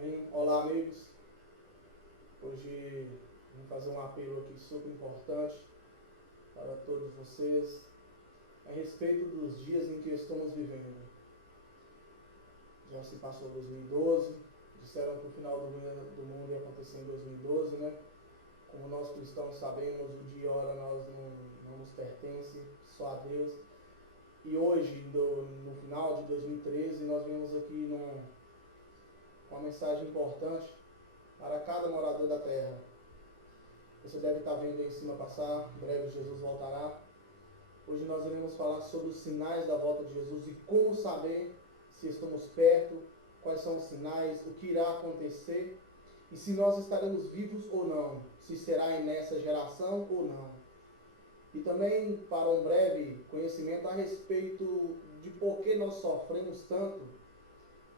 Bem, olá amigos, hoje vamos fazer um apelo aqui super importante para todos vocês a respeito dos dias em que estamos vivendo. Já se passou 2012, disseram que o final do mundo ia acontecer em 2012, né? Como nós cristãos sabemos, o dia e a hora nós não nos pertence, só a Deus. E hoje, no final de 2013, nós vemos aqui uma mensagem importante para cada morador da terra. Você deve estar vendo aí em cima passar, em breve Jesus voltará. Hoje nós iremos falar sobre os sinais da volta de Jesus e como saber se estamos perto, quais são os sinais, o que irá acontecer e se nós estaremos vivos ou não, se será nessa geração ou não. E também para um breve conhecimento a respeito de por que nós sofremos tanto,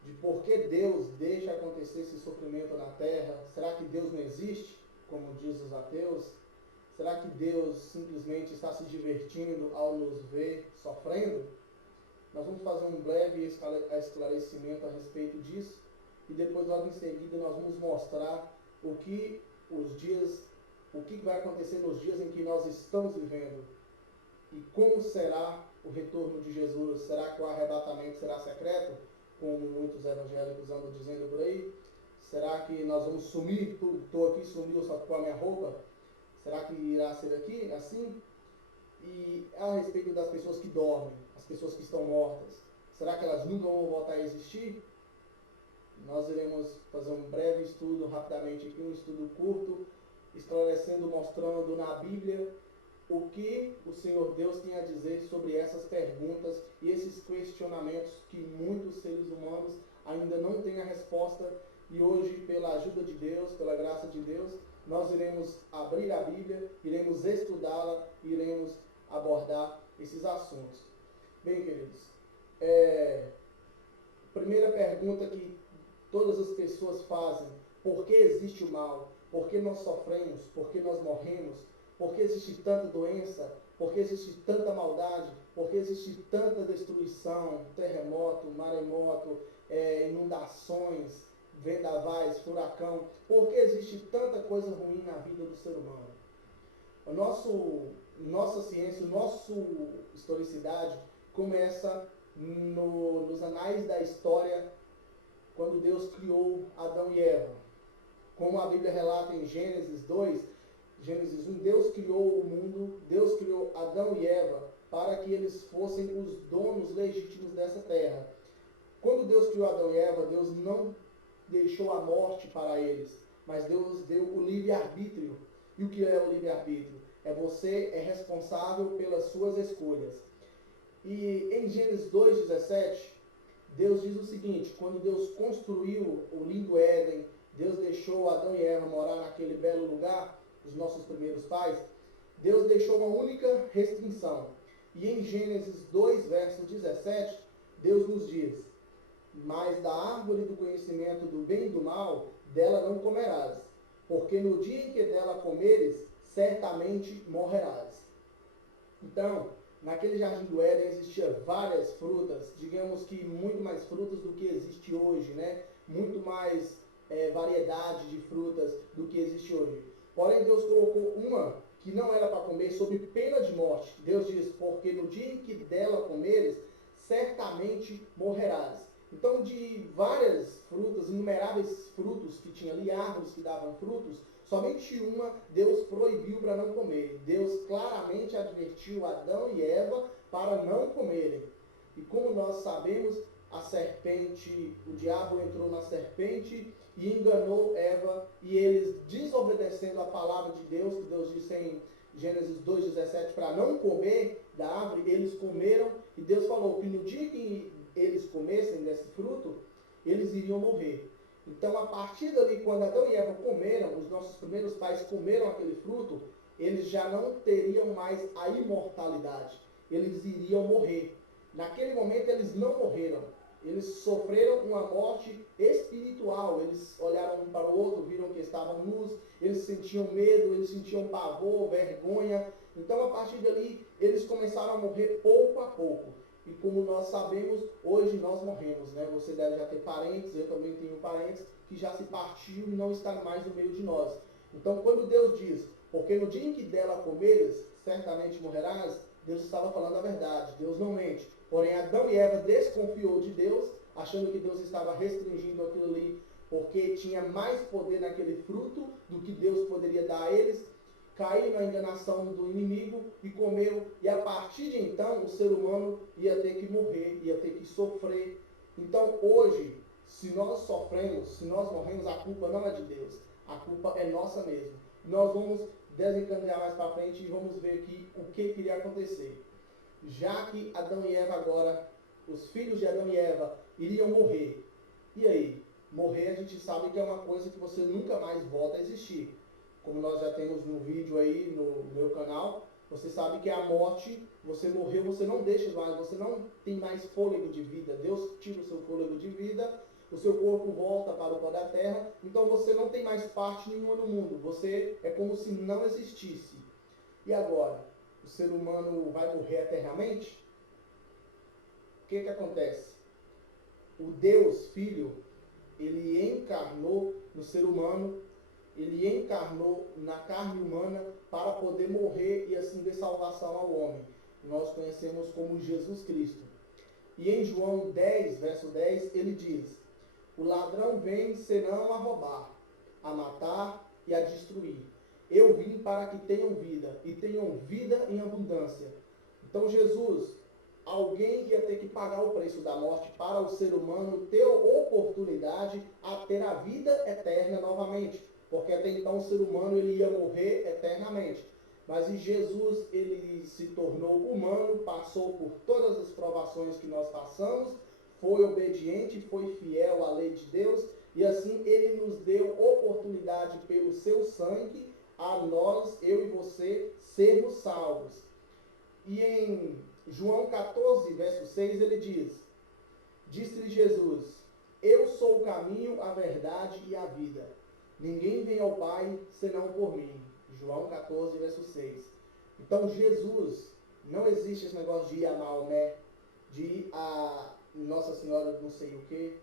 de por que Deus deixa acontecer esse sofrimento na terra. Será que Deus não existe, como diz os ateus? Será que Deus simplesmente está se divertindo ao nos ver sofrendo? Nós vamos fazer um breve esclarecimento a respeito disso e depois, logo em seguida, nós vamos mostrar o que vai acontecer nos dias em que nós estamos vivendo e como será o retorno de Jesus. Será que o arrebatamento será secreto, como muitos evangélicos andam dizendo por aí? Será que nós vamos sumir? Estou aqui, sumiu só com a minha roupa? Será que irá ser aqui, assim? E a respeito das pessoas que dormem, as pessoas que estão mortas, será que elas nunca vão voltar a existir? Nós iremos fazer um breve estudo, rapidamente aqui, um estudo curto, esclarecendo, mostrando na Bíblia o que o Senhor Deus tem a dizer sobre essas perguntas e esses questionamentos que muitos seres humanos ainda não têm a resposta. E hoje, pela ajuda de Deus, pela graça de Deus, nós iremos abrir a Bíblia, iremos estudá-la, iremos abordar esses assuntos. Bem, queridos, primeira pergunta que todas as pessoas fazem: por que existe o mal? Por que nós sofremos? Por que nós morremos? Por que existe tanta doença? Por que existe tanta maldade? Por que existe tanta destruição? Terremoto, maremoto, inundações, vendavais, furacão? Por que existe tanta coisa ruim na vida do ser humano? Nossa ciência, nossa historicidade começa nos anais da história, quando Deus criou Adão e Eva. Como a Bíblia relata em Gênesis 2, Gênesis 1, Deus criou o mundo, Deus criou Adão e Eva para que eles fossem os donos legítimos dessa terra. Quando Deus criou Adão e Eva, Deus não deixou a morte para eles, mas Deus deu o livre-arbítrio. E o que é o livre-arbítrio? Você é responsável pelas suas escolhas. E em Gênesis 2,17, Deus diz o seguinte: quando Deus construiu o lindo Éden, Deus deixou Adão e Eva morar naquele belo lugar, os nossos primeiros pais, Deus deixou uma única restrição. E em Gênesis 2, verso 17, Deus nos diz: mas da árvore do conhecimento do bem e do mal, dela não comerás, porque no dia em que dela comeres, certamente morrerás. Então, naquele jardim do Éden existia várias frutas, digamos que muito mais frutas do que existe hoje, né? Muito mais variedade de frutas do que existe hoje. Porém, Deus colocou uma que não era para comer, sob pena de morte. Deus diz: porque no dia em que dela comeres, certamente morrerás. Então, de várias frutas, inumeráveis frutos que tinha ali, árvores que davam frutos, somente uma Deus proibiu para não comer. Deus claramente advertiu Adão e Eva para não comerem. E como nós sabemos, a serpente, o diabo entrou na serpente e enganou Eva, e eles, desobedecendo a palavra de Deus, que Deus disse em Gênesis 2,17, para não comer da árvore, eles comeram, e Deus falou que no dia que eles comessem desse fruto, eles iriam morrer. Então, a partir dali, quando Adão e Eva comeram, os nossos primeiros pais comeram aquele fruto, eles já não teriam mais a imortalidade. Eles iriam morrer. Naquele momento, eles não morreram. Eles sofreram uma morte espiritual. Eles olharam um para o outro, viram que estavam nus, eles sentiam medo, eles sentiam pavor, vergonha. Então, a partir dali, eles começaram a morrer pouco a pouco. e como nós sabemos, hoje nós morremos, né? Você deve já ter parentes, eu também tenho parentes que já se partiu e não está mais no meio de nós. Então, quando Deus diz, porque no dia em que dela comeres, certamente morrerás, Deus estava falando a verdade, Deus não mente. Porém, Adão e Eva desconfiou de Deus, achando que Deus estava restringindo aquilo ali, porque tinha mais poder naquele fruto do que Deus poderia dar a eles, caiu na enganação do inimigo e comeu, e a partir de então o ser humano ia ter que morrer, ia ter que sofrer. Então hoje, se nós sofremos, se nós morremos, a culpa não é de Deus, a culpa é nossa mesmo. Nós vamos desencadear mais para frente e vamos ver aqui o que iria acontecer. Já que Adão e Eva agora, os filhos de Adão e Eva iriam morrer, e aí? Morrer a gente sabe que é uma coisa que você nunca mais volta a existir. Como nós já temos no vídeo aí no meu canal, você sabe que a morte, você morreu, você não deixa mais, você não tem mais fôlego de vida. Deus tira o seu fôlego de vida, o seu corpo volta para o pó da terra, então você não tem mais parte nenhuma no mundo. Você é como se não existisse. E agora? O ser humano vai morrer eternamente? O que acontece? O Deus Filho, ele encarnou no ser humano, ele encarnou na carne humana para poder morrer e assim dar salvação ao homem. Nós conhecemos como Jesus Cristo. E em João 10, verso 10, ele diz: o ladrão vem senão a roubar, a matar e a destruir. Eu vim para que tenham vida, e tenham vida em abundância. Então Jesus, alguém ia ter que pagar o preço da morte para o ser humano ter oportunidade a ter a vida eterna novamente. Porque até então o ser humano ele ia morrer eternamente. Mas Jesus ele se tornou humano, passou por todas as provações que nós passamos, foi obediente, foi fiel à lei de Deus, e assim ele nos deu oportunidade pelo seu sangue a nós, eu e você, sermos salvos. E em João 14, verso 6, ele diz: disse-lhe Jesus, eu sou o caminho, a verdade e a vida. Ninguém vem ao Pai senão por mim. João 14, verso 6. Então Jesus, não existe esse negócio de ir a Maomé, de ir a Nossa Senhora não sei o que,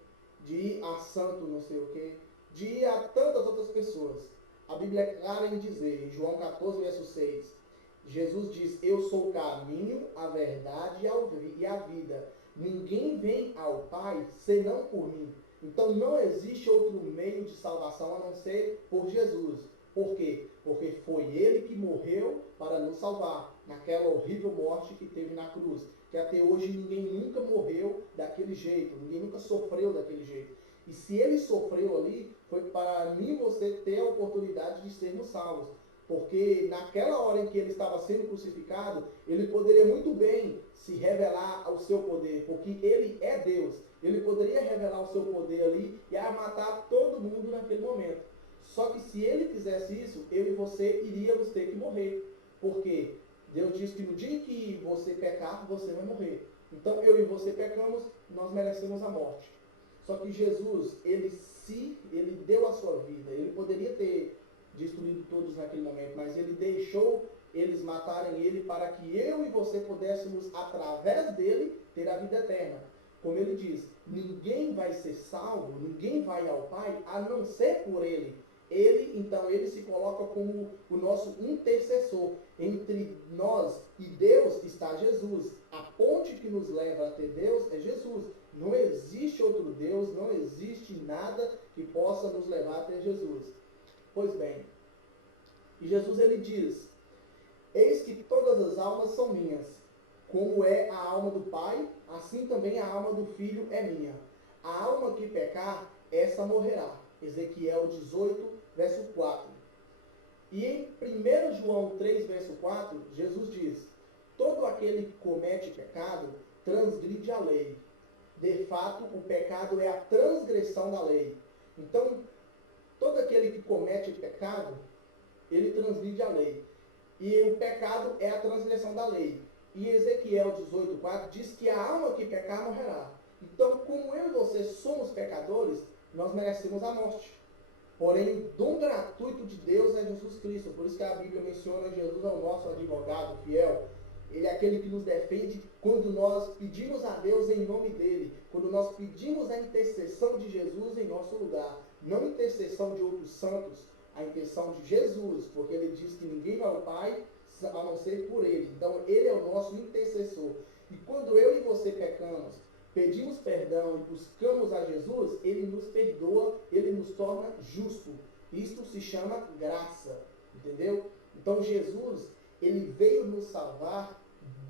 de ir a santo não sei o que, de ir a tantas outras pessoas. A Bíblia é clara em dizer, em João 14, verso 6, Jesus diz, eu sou o caminho, a verdade e a vida. Ninguém vem ao Pai senão por mim. Então não existe outro meio de salvação a não ser por Jesus. Por quê? Porque foi Ele que morreu para nos salvar, naquela horrível morte que teve na cruz. Que até hoje ninguém nunca morreu daquele jeito, ninguém nunca sofreu daquele jeito. E se Ele sofreu ali, foi para mim e você ter a oportunidade de sermos salvos. Porque naquela hora em que Ele estava sendo crucificado, Ele poderia muito bem se revelar ao seu poder, porque Ele é Deus. Ele poderia revelar o seu poder ali e matar todo mundo naquele momento. Só que se Ele fizesse isso, eu e você iríamos ter que morrer. Porque Deus diz que no dia em que você pecar, você vai morrer. Então eu e você pecamos, nós merecemos a morte. Só que Jesus, ele deu a sua vida. Ele poderia ter destruído todos naquele momento, mas ele deixou eles matarem ele para que eu e você pudéssemos, através dele, ter a vida eterna. Como ele diz, ninguém vai ser salvo, ninguém vai ao Pai, a não ser por ele. Então, ele se coloca como o nosso intercessor. Entre nós e Deus está Jesus. A ponte que nos leva até Deus é Jesus. Não existe outro Deus, não existe nada que possa nos levar até Jesus. Pois bem, e Jesus ele diz, eis que todas as almas são minhas, como é a alma do Pai, assim também a alma do Filho é minha. A alma que pecar, essa morrerá. Ezequiel 18, verso 4. E em 1 João 3, verso 4, Jesus diz, todo aquele que comete pecado, transgride a lei. De fato, o pecado é a transgressão da lei. Então, todo aquele que comete pecado, ele transgride a lei. E o pecado é a transgressão da lei. E Ezequiel 18:4 diz que a alma que pecar morrerá. Então, como eu e você somos pecadores, nós merecemos a morte. Porém, o dom gratuito de Deus é Jesus Cristo. Por isso que a Bíblia menciona Jesus é o nosso advogado fiel. Ele é aquele que nos defende quando nós pedimos a Deus em nome dele, quando nós pedimos a intercessão de Jesus em nosso lugar, não a intercessão de outros santos, a intercessão de Jesus, porque ele diz que ninguém vai ao Pai a não ser por ele. Então ele é o nosso intercessor. E quando eu e você pecamos, pedimos perdão e buscamos a Jesus, ele nos perdoa, ele nos torna justo. Isto se chama graça, entendeu? Então Jesus, ele veio nos salvar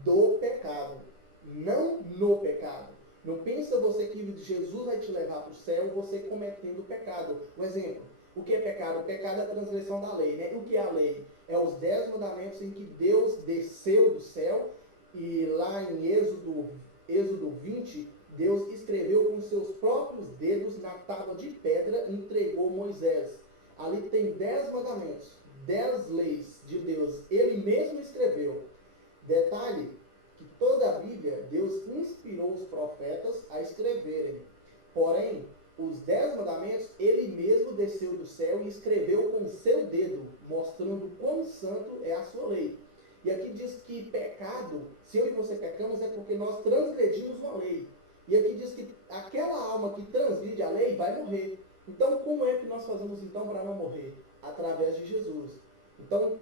do pecado, não no pecado. Não pensa você que Jesus vai te levar para o céu você cometendo pecado. Um exemplo, o que é pecado? O pecado é a transgressão da lei, né? O que é a lei? É os 10 mandamentos em que Deus desceu do céu e lá em Êxodo 20, Deus escreveu com seus próprios dedos na tábua de pedra e entregou Moisés. Ali tem 10 mandamentos, 10 leis de Deus. Ele mesmo escreveu. Detalhe que toda a Bíblia, Deus inspirou os profetas a escreverem. Porém, os 10 mandamentos, ele mesmo desceu do céu e escreveu com o seu dedo, mostrando quão santo é a sua lei. E aqui diz que pecado, se eu e você pecamos, é porque nós transgredimos uma lei. E aqui diz que aquela alma que transgride a lei vai morrer. Então, como é que nós fazemos então para não morrer? Através de Jesus. Então,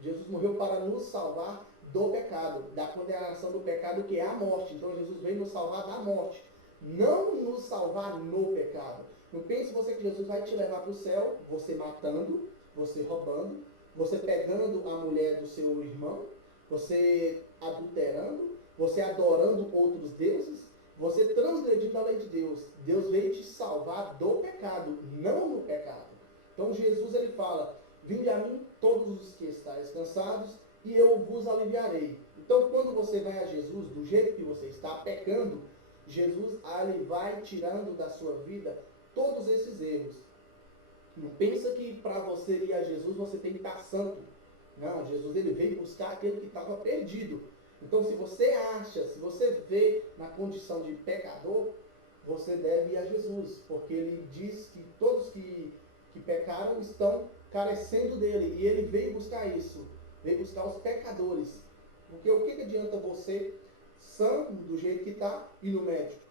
Jesus morreu para nos salvar do pecado, da condenação do pecado, que é a morte. Então, Jesus veio nos salvar da morte, não nos salvar no pecado. Não pense você que Jesus vai te levar para o céu, você matando, você roubando, você pegando a mulher do seu irmão, você adulterando, você adorando outros deuses, você transgredindo a lei de Deus. Deus veio te salvar do pecado, não no pecado. Então Jesus ele fala, vinde a mim todos os que estáis cansados e eu vos aliviarei. Então quando você vai a Jesus, do jeito que você está pecando, Jesus ele vai tirando da sua vida todos esses erros. Não pensa que para você ir a Jesus você tem que estar santo. Não, Jesus ele veio buscar aquele que estava perdido. Então se você vê na condição de pecador, você deve ir a Jesus, porque ele diz que todos que pecaram estão carecendo dele, e ele veio buscar isso, veio buscar os pecadores. Porque o que adianta você, santo do jeito que está, ir no médico?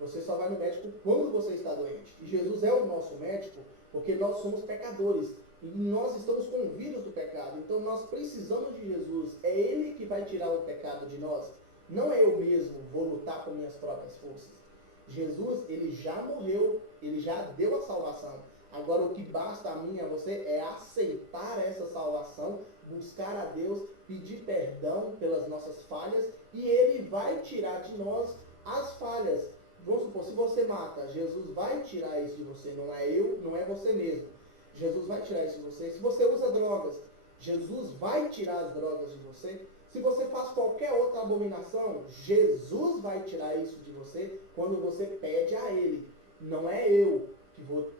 Você só vai no médico quando você está doente. E Jesus é o nosso médico, porque nós somos pecadores. E nós estamos com o vírus do pecado. Então nós precisamos de Jesus. É Ele que vai tirar o pecado de nós. Não é eu mesmo, vou lutar com minhas próprias forças. Jesus, ele já morreu, ele já deu a salvação. Agora o que basta a mim e a você é aceitar essa salvação, buscar a Deus, pedir perdão pelas nossas falhas, e Ele vai tirar de nós as falhas. Vamos supor, se você mata, Jesus vai tirar isso de você, não é eu, não é você mesmo. Jesus vai tirar isso de você. Se você usa drogas, Jesus vai tirar as drogas de você. Se você faz qualquer outra abominação, Jesus vai tirar isso de você quando você pede a Ele. Não é eu que vou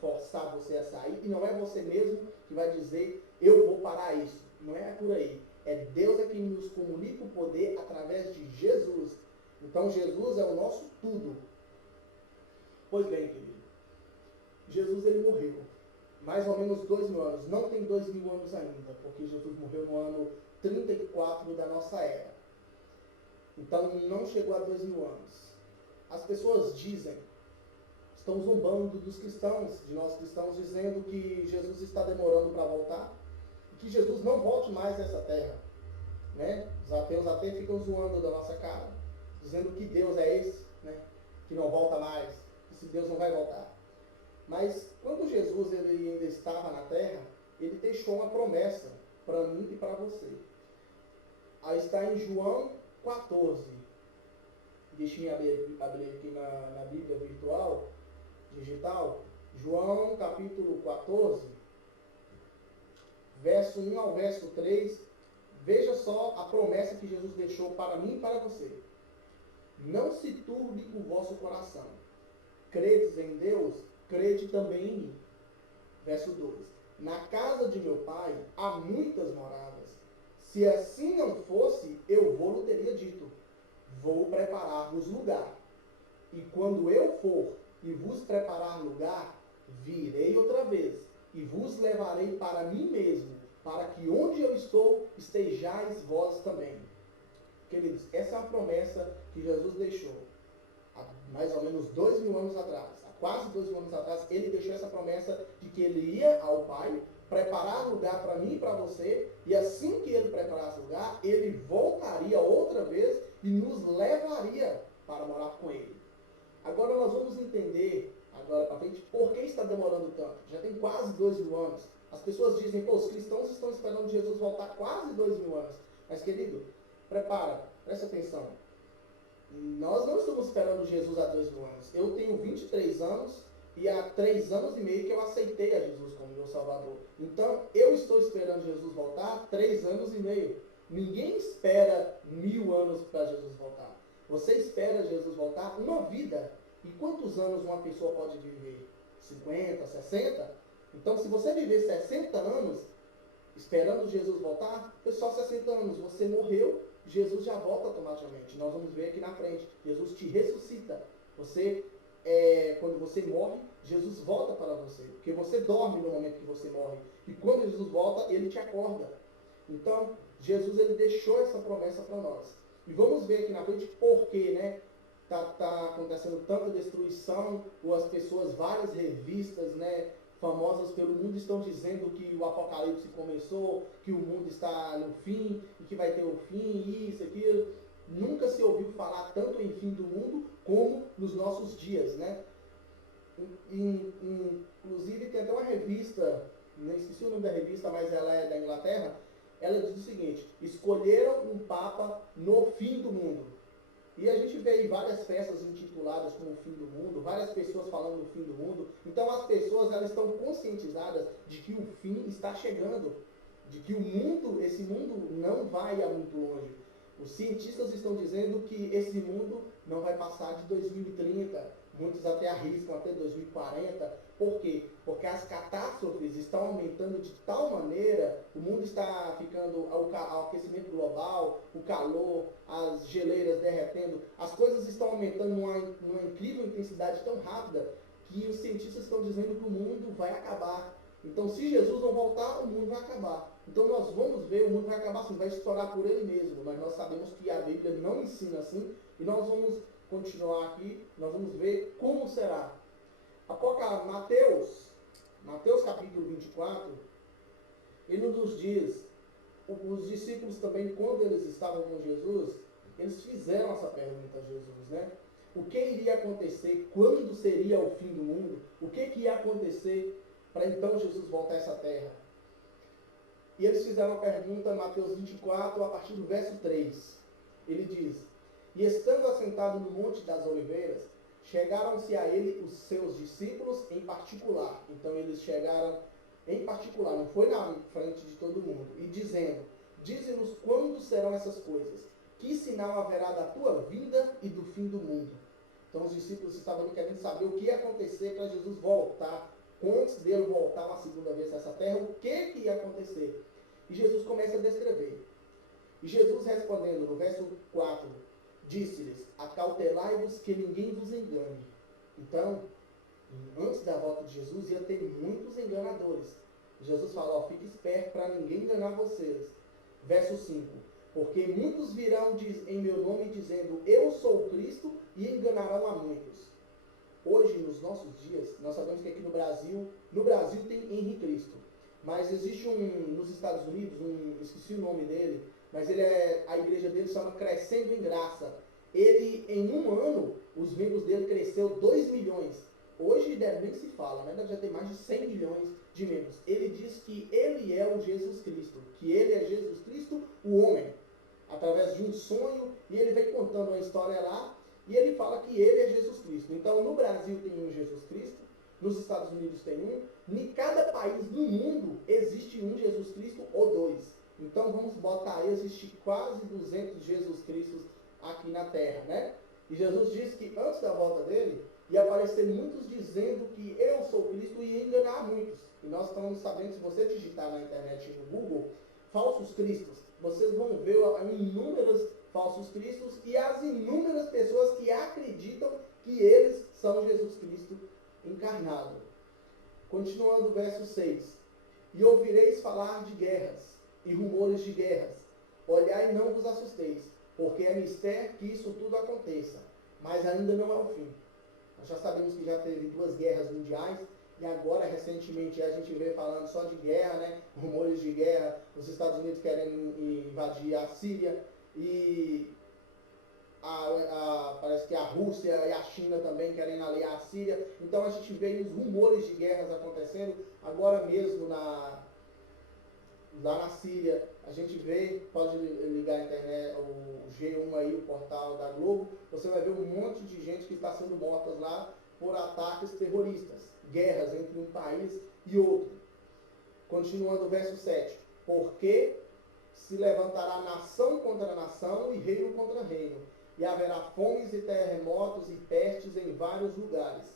forçar você a sair, e não é você mesmo que vai dizer, eu vou parar isso. Não é por aí. É Deus que nos comunica o poder através de Jesus. Então Jesus é o nosso tudo. Pois bem, querido, Jesus ele morreu. Mais ou menos 2000 anos. Não tem 2000 anos ainda, porque Jesus morreu no ano 34 da nossa era. Então não chegou a 2000 anos. As pessoas dizem, estão zombando dos cristãos, de nós cristãos, dizendo que Jesus está demorando para voltar, e que Jesus não volte mais nessa terra. Né? Os ateus até ficam zoando da nossa cara, dizendo que Deus é esse, né? Que não volta mais, que esse Deus não vai voltar. Mas quando Jesus ele ainda estava na terra, ele deixou uma promessa para mim e para você. Aí está em João 14. Deixa eu abrir aqui na Bíblia virtual, digital. João capítulo 14, verso 1 ao verso 3. Veja só a promessa que Jesus deixou para mim e para você. Não se turbe o vosso coração. Credes em Deus, crede também em mim. Verso 2. Na casa de meu pai há muitas moradas. Se assim não fosse, eu vou-lhe teria dito. Vou preparar-vos lugar. E quando eu for e vos preparar lugar, virei outra vez e vos levarei para mim mesmo, para que onde eu estou, estejais vós também. Queridos, essa é a promessa que Jesus deixou há mais ou menos 2.000 anos atrás. Há quase 2.000 anos atrás, ele deixou essa promessa de que ele ia ao Pai, preparar lugar para mim e para você, e assim que ele preparasse lugar, ele voltaria outra vez e nos levaria para morar com ele. Agora nós vamos entender, agora para frente, por que está demorando tanto. Já tem quase 2.000 anos. As pessoas dizem, pô, os cristãos estão esperando Jesus voltar quase 2.000 anos. Mas, querido, presta atenção. Nós não estamos esperando Jesus há 2.000 anos. Eu tenho 23 anos e há 3 anos e meio que eu aceitei a Jesus como meu Salvador. Então, eu estou esperando Jesus voltar há 3 anos e meio. Ninguém espera 1.000 anos para Jesus voltar. Você espera Jesus voltar uma vida. E quantos anos uma pessoa pode viver? 50, 60? Então, se você viver 60 anos esperando Jesus voltar, foi só 60 anos. Você morreu, Jesus já volta automaticamente. Nós vamos ver aqui na frente. Jesus te ressuscita. Quando você morre, Jesus volta para você. Porque você dorme no momento que você morre. E quando Jesus volta, ele te acorda. Então, Jesus ele deixou essa promessa para nós. E vamos ver aqui na frente por que, né? Tá acontecendo tanta destruição, ou as pessoas, várias revistas, né, famosas pelo mundo estão dizendo que o apocalipse começou, que o mundo está no fim, e que vai ter o fim, isso, aquilo. Nunca se ouviu falar tanto em fim do mundo como nos nossos dias, né? Inclusive tem até uma revista, não esqueci o nome da revista, mas ela é da Inglaterra, ela diz o seguinte: escolheram um Papa no fim do mundo. E a gente vê aí várias festas intituladas como o fim do mundo, várias pessoas falando do fim do mundo. Então as pessoas elas estão conscientizadas de que o fim está chegando, de que esse mundo não vai a muito longe. Os cientistas estão dizendo que esse mundo não vai passar de 2030. Muitos até arriscam até 2040. Por quê? Porque as catástrofes estão aumentando de tal maneira, o mundo está ficando ao aquecimento global, o calor, as geleiras derretendo, as coisas estão aumentando numa incrível intensidade tão rápida que os cientistas estão dizendo que o mundo vai acabar. Então, se Jesus não voltar, o mundo vai acabar. Então, nós vamos ver, o mundo vai acabar assim, vai estourar por ele mesmo. Mas nós sabemos que a Bíblia não ensina assim, e nós vamos continuar aqui, nós vamos ver como será. Mateus capítulo 24, ele nos diz, os discípulos também, quando eles estavam com Jesus, eles fizeram essa pergunta a Jesus, né? O que iria acontecer? Quando seria o fim do mundo? O que ia acontecer para então Jesus voltar a essa terra? E eles fizeram a pergunta, Mateus 24, a partir do verso 3. Ele diz: e estando assentado no Monte das Oliveiras, chegaram-se a ele os seus discípulos em particular. Então eles chegaram em particular, não foi na frente de todo mundo. E dizendo: dize-nos quando serão essas coisas? Que sinal haverá da tua vinda e do fim do mundo? Então os discípulos estavam querendo saber o que ia acontecer para Jesus voltar. Antes dele voltar uma segunda vez a essa terra, o que ia acontecer? E Jesus começa a descrever. E Jesus respondendo no verso 4, disse-lhes: acautelai-vos que ninguém vos engane. Então, antes da volta de Jesus, ia ter muitos enganadores. Jesus falou: fique esperto para ninguém enganar vocês. Verso 5, porque muitos virão em meu nome dizendo, eu sou o Cristo, e enganarão a muitos. Hoje, nos nossos dias, nós sabemos que aqui no Brasil tem Henrique Cristo. Mas existe nos Estados Unidos, esqueci o nome dele, mas a igreja dele se chama Crescendo em Graça. Ele, em um ano, os membros dele cresceu 2 milhões. Hoje nem se fala, né? Deve já ter mais de 100 milhões de membros. Ele diz que ele é o Jesus Cristo, que ele é Jesus Cristo, o homem, através de um sonho, e ele vem contando uma história lá, e ele fala que ele é Jesus Cristo. Então, no Brasil tem um Jesus Cristo, nos Estados Unidos tem um, em cada país do mundo existe um Jesus Cristo ou 2. Então, vamos botar aí, existe quase 200 Jesus Cristos aqui na Terra, né? E Jesus disse que antes da volta dele, ia aparecer muitos dizendo que eu sou Cristo e ia enganar muitos. E nós estamos sabendo, se você digitar na internet no Google, falsos cristos, vocês vão ver inúmeros falsos cristos e as inúmeras pessoas que acreditam que eles são Jesus Cristo encarnado. Continuando o verso 6. E ouvireis falar de guerras e rumores de guerras. Olhai e não vos assusteis, porque é mister que isso tudo aconteça, mas ainda não é o fim. Nós já sabemos que já teve 2 guerras mundiais, e agora, recentemente, a gente vê falando só de guerra, né? Rumores de guerra, os Estados Unidos querendo invadir a Síria, e parece que a Rússia e a China também querem aliar a Síria. Então a gente vê os rumores de guerras acontecendo, agora mesmo lá na Síria. A gente vê, pode ligar a internet, o G1 aí, o portal da Globo, você vai ver um monte de gente que está sendo mortas lá por ataques terroristas, guerras entre um país e outro. Continuando o verso 7. Porque se levantará nação contra nação e reino contra reino, e haverá fomes e terremotos e pestes em vários lugares.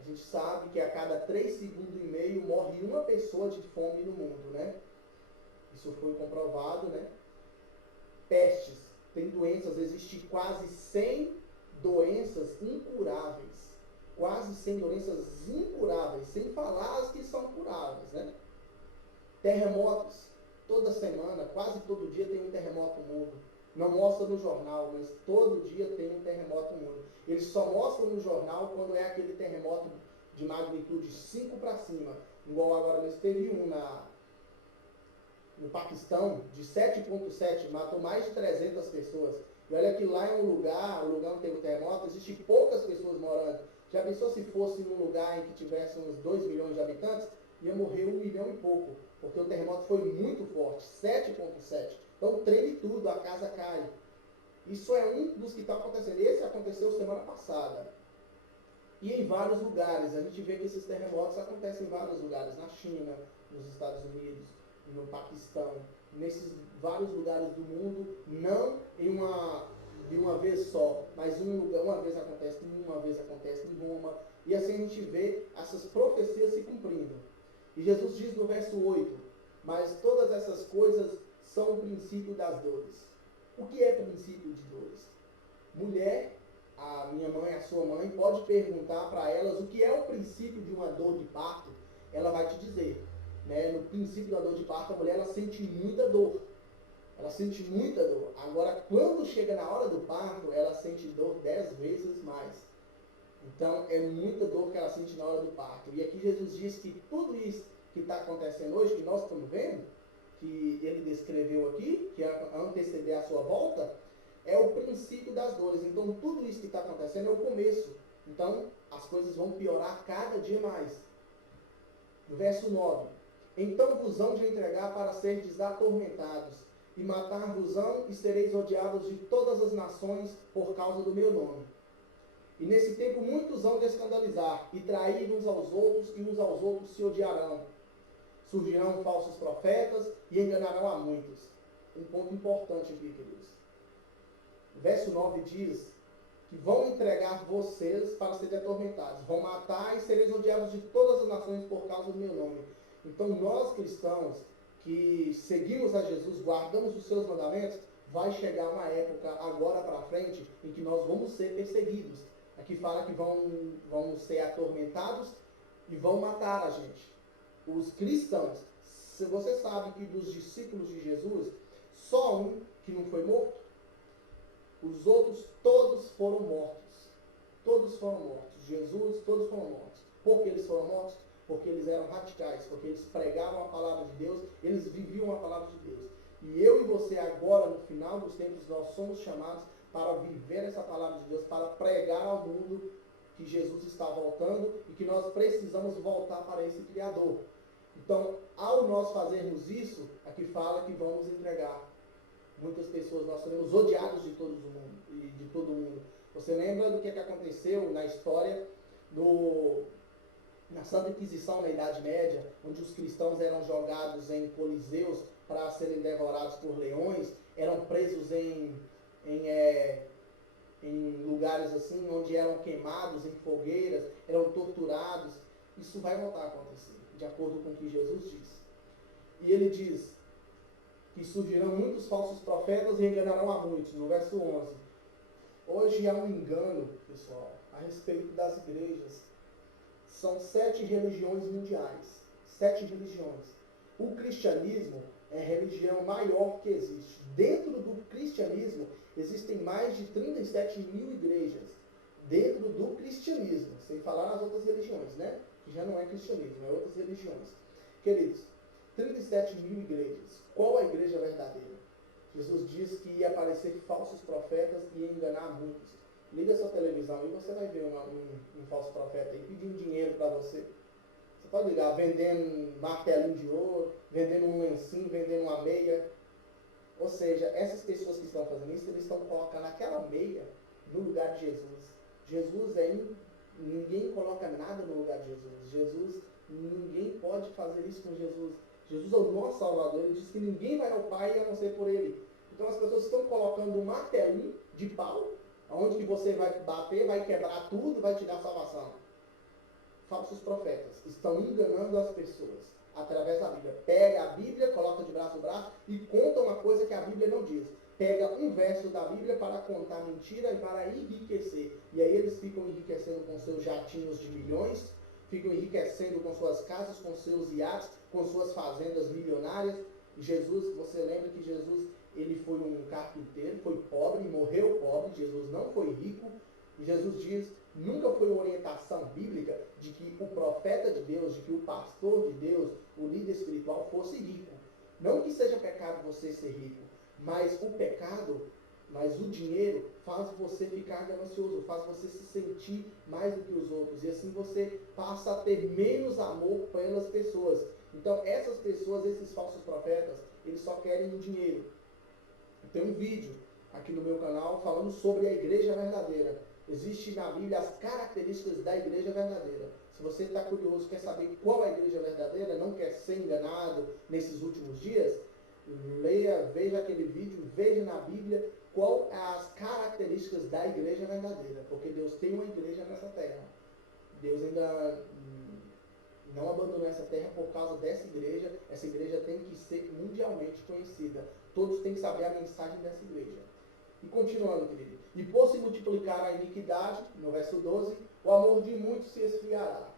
A gente sabe que a cada 3 segundos e meio morre uma pessoa de fome no mundo, né? Isso foi comprovado, né? Pestes, tem doenças, existe quase 100 doenças incuráveis. Quase 100 doenças incuráveis, sem falar as que são curáveis, né? Terremotos, toda semana, quase todo dia tem um terremoto no mundo. Não mostra no jornal, mas todo dia tem um terremoto no mundo. Eles só mostram no jornal quando é aquele terremoto de magnitude 5 para cima. Igual agora mesmo teve um no Paquistão, de 7,7, matou mais de 300 pessoas. E olha que lá é um lugar onde teve terremoto, existem poucas pessoas morando. Já pensou se fosse num lugar em que tivesse uns 2 milhões de habitantes? Ia morrer 1 milhão e pouco, porque o terremoto foi muito forte, 7,7. Então treme tudo, a casa cai. Isso é um dos que está acontecendo. Esse aconteceu semana passada. E em vários lugares. A gente vê que esses terremotos acontecem em vários lugares. Na China, nos Estados Unidos, no Paquistão. Nesses vários lugares do mundo. Não de uma vez só. Mas uma vez acontece em Roma. E assim a gente vê essas profecias se cumprindo. E Jesus diz no verso 8. Mas todas essas coisas são o princípio das dores. O que é princípio de dores? Mulher, a minha mãe, a sua mãe, pode perguntar para elas o que é o princípio de uma dor de parto, ela vai te dizer. Né? No princípio da dor de parto, a mulher ela sente muita dor. Ela sente muita dor. Agora, quando chega na hora do parto, ela sente dor 10 vezes mais. Então, é muita dor que ela sente na hora do parto. E aqui Jesus diz que tudo isso que está acontecendo hoje, que nós estamos vendo, que ele descreveu aqui, que anteceder a sua volta, é o princípio das dores. Então, tudo isso que está acontecendo é o começo. Então, as coisas vão piorar cada dia mais. No verso 9. Então vos hão de entregar para serdes atormentados, e matar-vos-ão, e sereis odiados de todas as nações por causa do meu nome. E nesse tempo muitos hão de escandalizar, e trair uns aos outros, e uns aos outros se odiarão. Surgirão falsos profetas e enganarão a muitos. Um ponto importante aqui, queridos. O verso 9 diz que vão entregar vocês para serem atormentados. Vão matar e sereis odiados de todas as nações por causa do meu nome. Então nós cristãos que seguimos a Jesus, guardamos os seus mandamentos, vai chegar uma época agora para frente em que nós vamos ser perseguidos. Aqui fala que vão ser atormentados e vão matar a gente. Os cristãos, se você sabe que dos discípulos de Jesus, só um que não foi morto, os outros todos foram mortos. Todos foram mortos. Jesus, todos foram mortos. Por que eles foram mortos? Porque eles eram radicais, porque eles pregavam a palavra de Deus, eles viviam a palavra de Deus. E eu e você agora, no final dos tempos, nós somos chamados para viver essa palavra de Deus, para pregar ao mundo que Jesus está voltando e que nós precisamos voltar para esse Criador. Então, ao nós fazermos isso, aqui fala que vamos entregar muitas pessoas, nós seremos odiados de todo mundo. Você lembra do que aconteceu na história na Santa Inquisição na Idade Média, onde os cristãos eram jogados em coliseus para serem devorados por leões, eram presos em lugares assim, onde eram queimados em fogueiras, eram torturados. Isso vai voltar a acontecer, de acordo com o que Jesus diz. E ele diz que surgirão muitos falsos profetas e enganarão a muitos, no verso 11. Hoje há um engano, pessoal, a respeito das igrejas. São 7 religiões mundiais. 7 religiões. O cristianismo é a religião maior que existe. Dentro do cristianismo existem mais de 37 mil igrejas. Dentro do cristianismo, sem falar nas outras religiões, né? Que já não é cristianismo, é outras religiões. Queridos, 37 mil igrejas. Qual a igreja verdadeira? Jesus diz que ia aparecer falsos profetas e ia enganar muitos. Liga sua televisão e você vai ver um falso profeta aí pedindo dinheiro para você. Você pode ligar vendendo martelinho de ouro, vendendo um lencinho, vendendo uma meia. Ou seja, essas pessoas que estão fazendo isso, eles estão colocando aquela meia no lugar de Jesus. Jesus ninguém coloca nada no lugar de Jesus. Ninguém pode fazer isso com Jesus. Jesus é o nosso Salvador. Ele diz que ninguém vai ao Pai a não ser por Ele. Então as pessoas estão colocando um martelinho de pau, onde que você vai bater, vai quebrar tudo, vai te dar salvação. Falsos profetas estão enganando as pessoas através da Bíblia. Pega a Bíblia, coloca de braço a braço e conta uma coisa que a Bíblia não diz. Pega um verso da Bíblia para contar mentira e para enriquecer. E aí eles ficam enriquecendo com seus jatinhos de milhões, ficam enriquecendo com suas casas, com seus iates, com suas fazendas milionárias. Jesus, você lembra que Jesus, ele foi um carpinteiro, foi pobre, morreu pobre. Jesus não foi rico. E Jesus diz, nunca foi uma orientação bíblica de que o profeta de Deus, de que o pastor de Deus, o líder espiritual fosse rico. Não que seja pecado você ser rico, mas o pecado, mas o dinheiro faz você ficar ganancioso, faz você se sentir mais do que os outros. E assim você passa a ter menos amor pelas pessoas. Então essas pessoas, esses falsos profetas, eles só querem o dinheiro. Tem um vídeo aqui no meu canal falando sobre a igreja verdadeira. Existe na Bíblia as características da igreja verdadeira. Se você está curioso, quer saber qual é a igreja verdadeira, não quer ser enganado nesses últimos dias, leia, veja aquele vídeo, veja na Bíblia qual as características da igreja verdadeira. Porque Deus tem uma igreja nessa terra. Deus ainda não abandonou essa terra por causa dessa igreja. Essa igreja tem que ser mundialmente conhecida. Todos têm que saber a mensagem dessa igreja. E continuando, querido. E por se multiplicar a iniquidade, no verso 12, o amor de muitos se esfriará.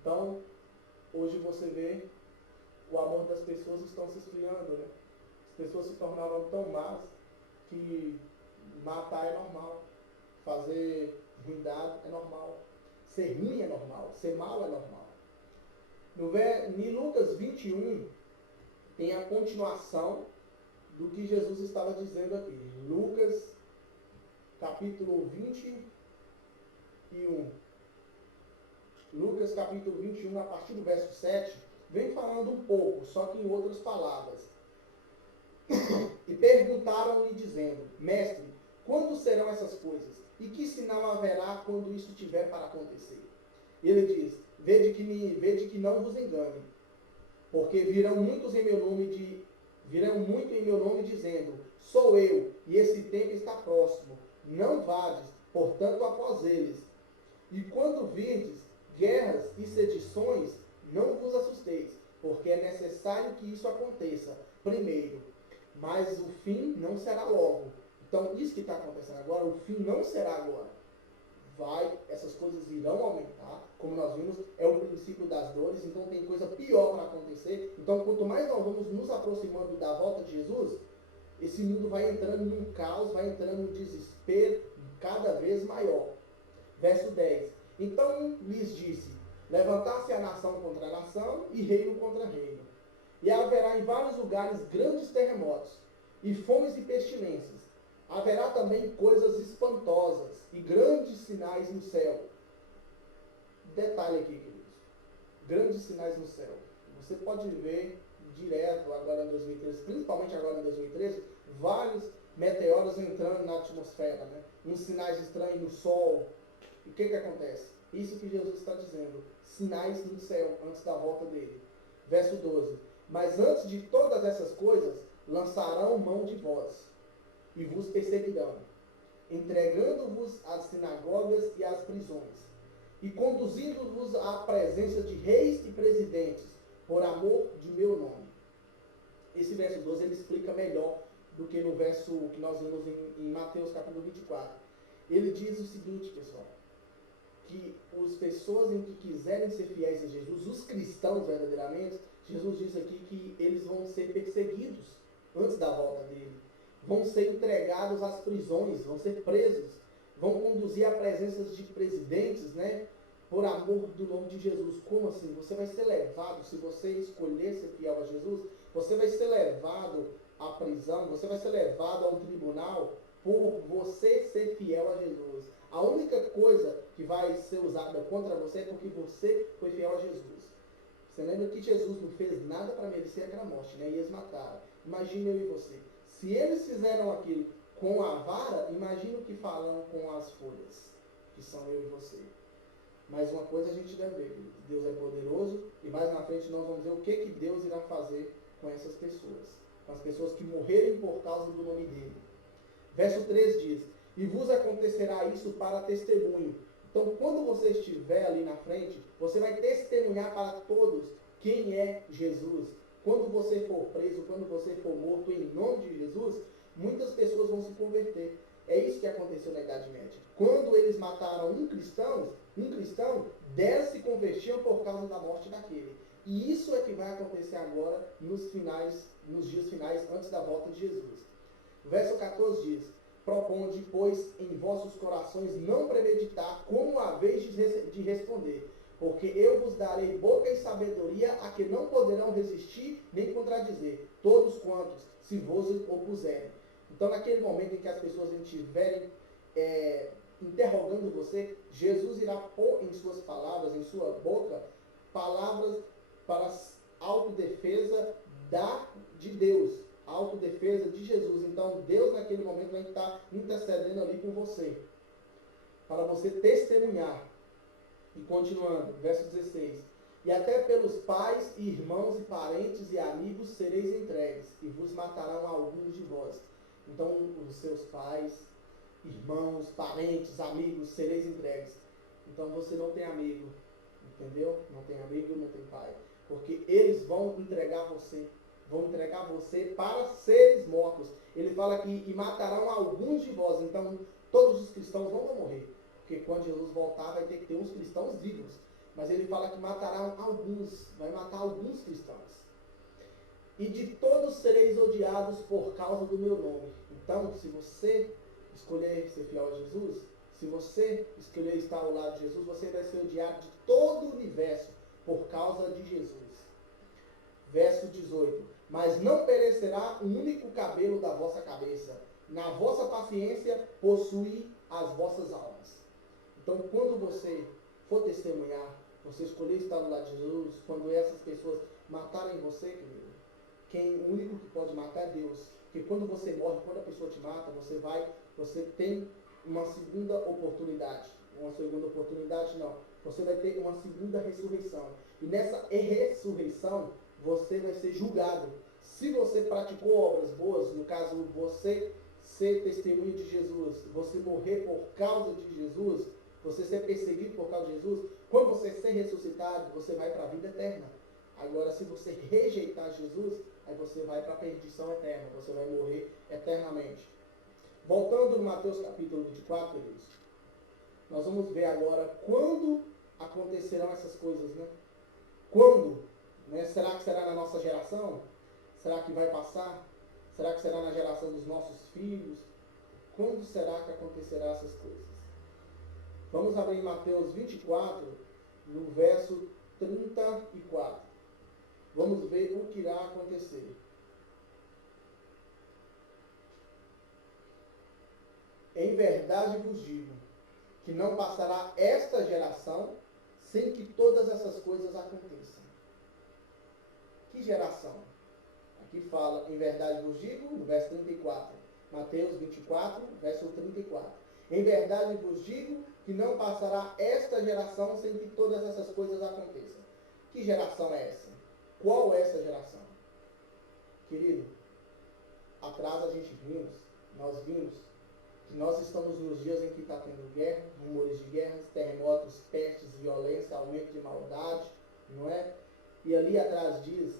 Então, hoje você vê o amor das pessoas estão se esfriando, né? As pessoas se tornaram tão más que matar é normal, fazer ruindade é normal, ser ruim é normal, ser mal é normal. Em Lucas 21, tem a continuação do que Jesus estava dizendo aqui. Lucas, capítulo 21. Lucas, capítulo 21, a partir do verso 7, vem falando um pouco, só que em outras palavras. E perguntaram-lhe, dizendo, Mestre, quando serão essas coisas? E que sinal haverá quando isso tiver para acontecer? Ele diz, vede que não vos engane, porque virão muito em meu nome dizendo, sou eu, e esse tempo está próximo. Não vades, portanto, após eles. E quando virdes guerras e sedições, não vos assusteis, porque é necessário que isso aconteça primeiro. Mas o fim não será logo. Então, isso que está acontecendo agora, o fim não será agora. Essas coisas irão aumentar, como nós vimos, é o princípio das dores, então tem coisa pior para acontecer. Então, quanto mais nós vamos nos aproximando da volta de Jesus, esse mundo vai entrando num caos, vai entrando num desespero cada vez maior. Verso 10. Então lhes disse, levantar-se a nação contra a nação e reino contra reino. E haverá em vários lugares grandes terremotos, e fomes e pestilências. Haverá também coisas espantosas e grandes sinais no céu. Detalhe aqui, queridos. Grandes sinais no céu. Você pode ver direto agora em 2013, principalmente agora em 2013, vários meteoros entrando na atmosfera, né? Uns sinais estranhos no sol. E o que acontece? Isso que Jesus está dizendo. Sinais no céu, antes da volta dele. Verso 12. Mas antes de todas essas coisas, lançarão mão de vós, e vos perseguirão, entregando-vos às sinagogas e às prisões, e conduzindo-vos à presença de reis e presidentes, por amor de meu nome. Esse verso 12 ele explica melhor do que no verso que nós vimos em Mateus capítulo 24. Ele diz o seguinte, pessoal. que as pessoas em que quiserem ser fiéis a Jesus, os cristãos verdadeiramente, Jesus diz aqui que eles vão ser perseguidos antes da volta dele. Vão ser entregados às prisões, vão ser presos, vão conduzir a presenças de presidentes, né? Por amor do nome de Jesus. Como assim? Você vai ser levado, se você escolher ser fiel a Jesus, você vai ser levado à prisão, você vai ser levado a um tribunal por você ser fiel a Jesus. A única coisa que vai ser usada contra você é porque você foi fiel a Jesus. Você lembra que Jesus não fez nada para merecer aquela morte, né? E eles mataram. Imagine eu e você. Se eles fizeram aquilo com a vara, imagine o que falam com as folhas, que são eu e você. Mas uma coisa a gente deve ver, Deus é poderoso, e mais na frente nós vamos ver o que Deus irá fazer com essas pessoas, com as pessoas que morrerem por causa do nome dele. Verso 3 diz, e vos acontecerá isso para testemunho. Então, quando você estiver ali na frente, você vai testemunhar para todos quem é Jesus. Quando você for preso, quando você for morto em nome de Jesus, muitas pessoas vão se converter. É isso que aconteceu na Idade Média. Quando eles mataram um cristão, 10 se convertiam por causa da morte daquele. E isso é que vai acontecer agora nos dias finais, antes da volta de Jesus. O verso 14 diz, proponde, pois, em vossos corações não premeditar como haveis de responder, porque eu vos darei boca e sabedoria a que não poderão resistir nem contradizer, todos quantos se vos opuserem. Então, naquele momento em que as pessoas estiverem interrogando você, Jesus irá pôr em suas palavras, em sua boca, palavras para autodefesa de Deus, a autodefesa de Jesus. Então, Deus naquele momento vai estar intercedendo ali com você, para você testemunhar. E continuando, verso 16. E até pelos pais, irmãos e parentes e amigos sereis entregues, e vos matarão alguns de vós. Então, os seus pais, irmãos, parentes, amigos, sereis entregues. Então, você não tem amigo, entendeu? Não tem amigo, não tem pai. Porque eles vão entregar você para seres mortos. Ele fala que e matarão alguns de vós. Então, todos os cristãos não vão morrer. Porque quando Jesus voltar, vai ter que ter uns cristãos vivos. Mas ele fala que matarão alguns, vai matar alguns cristãos. E de todos sereis odiados por causa do meu nome. Então, se você escolher ser fiel a Jesus, se você escolher estar ao lado de Jesus, você vai ser odiado de todo o universo por causa de Jesus. Verso 18. Mas não perecerá um único cabelo da vossa cabeça. Na vossa paciência possui as vossas almas. Então, quando você for testemunhar, você escolher estar ao lado de Jesus, quando essas pessoas matarem você, querido, o único que pode matar é Deus. Porque quando você morre, quando a pessoa te mata, você tem uma segunda oportunidade. Uma segunda oportunidade não. Você vai ter uma segunda ressurreição. E nessa ressurreição, você vai ser julgado. Se você praticou obras boas, no caso, você ser testemunho de Jesus, você morrer por causa de Jesus, você ser perseguido por causa de Jesus, quando você ser ressuscitado, você vai para a vida eterna. Agora, se você rejeitar Jesus, aí você vai para a perdição eterna, você vai morrer eternamente. Voltando no Mateus capítulo 24, queridos, nós vamos ver agora quando acontecerão essas coisas, né? Quando? Né? Será que será na nossa geração? Será que vai passar? Será que será na geração dos nossos filhos? Quando será que acontecerá essas coisas? Vamos abrir Mateus 24, no verso 34. Vamos ver o que irá acontecer. Em verdade vos digo, que não passará esta geração sem que todas essas coisas aconteçam. Que geração? Aqui fala, em verdade vos digo, no verso 34. Mateus 24, verso 34. Em verdade vos digo que não passará esta geração sem que todas essas coisas aconteçam. Que geração é essa? Qual é essa geração? Querido, atrás nós vimos que nós estamos nos dias em que está tendo guerra, rumores de guerras, terremotos, pestes, violência, aumento de maldade, não é? E ali atrás diz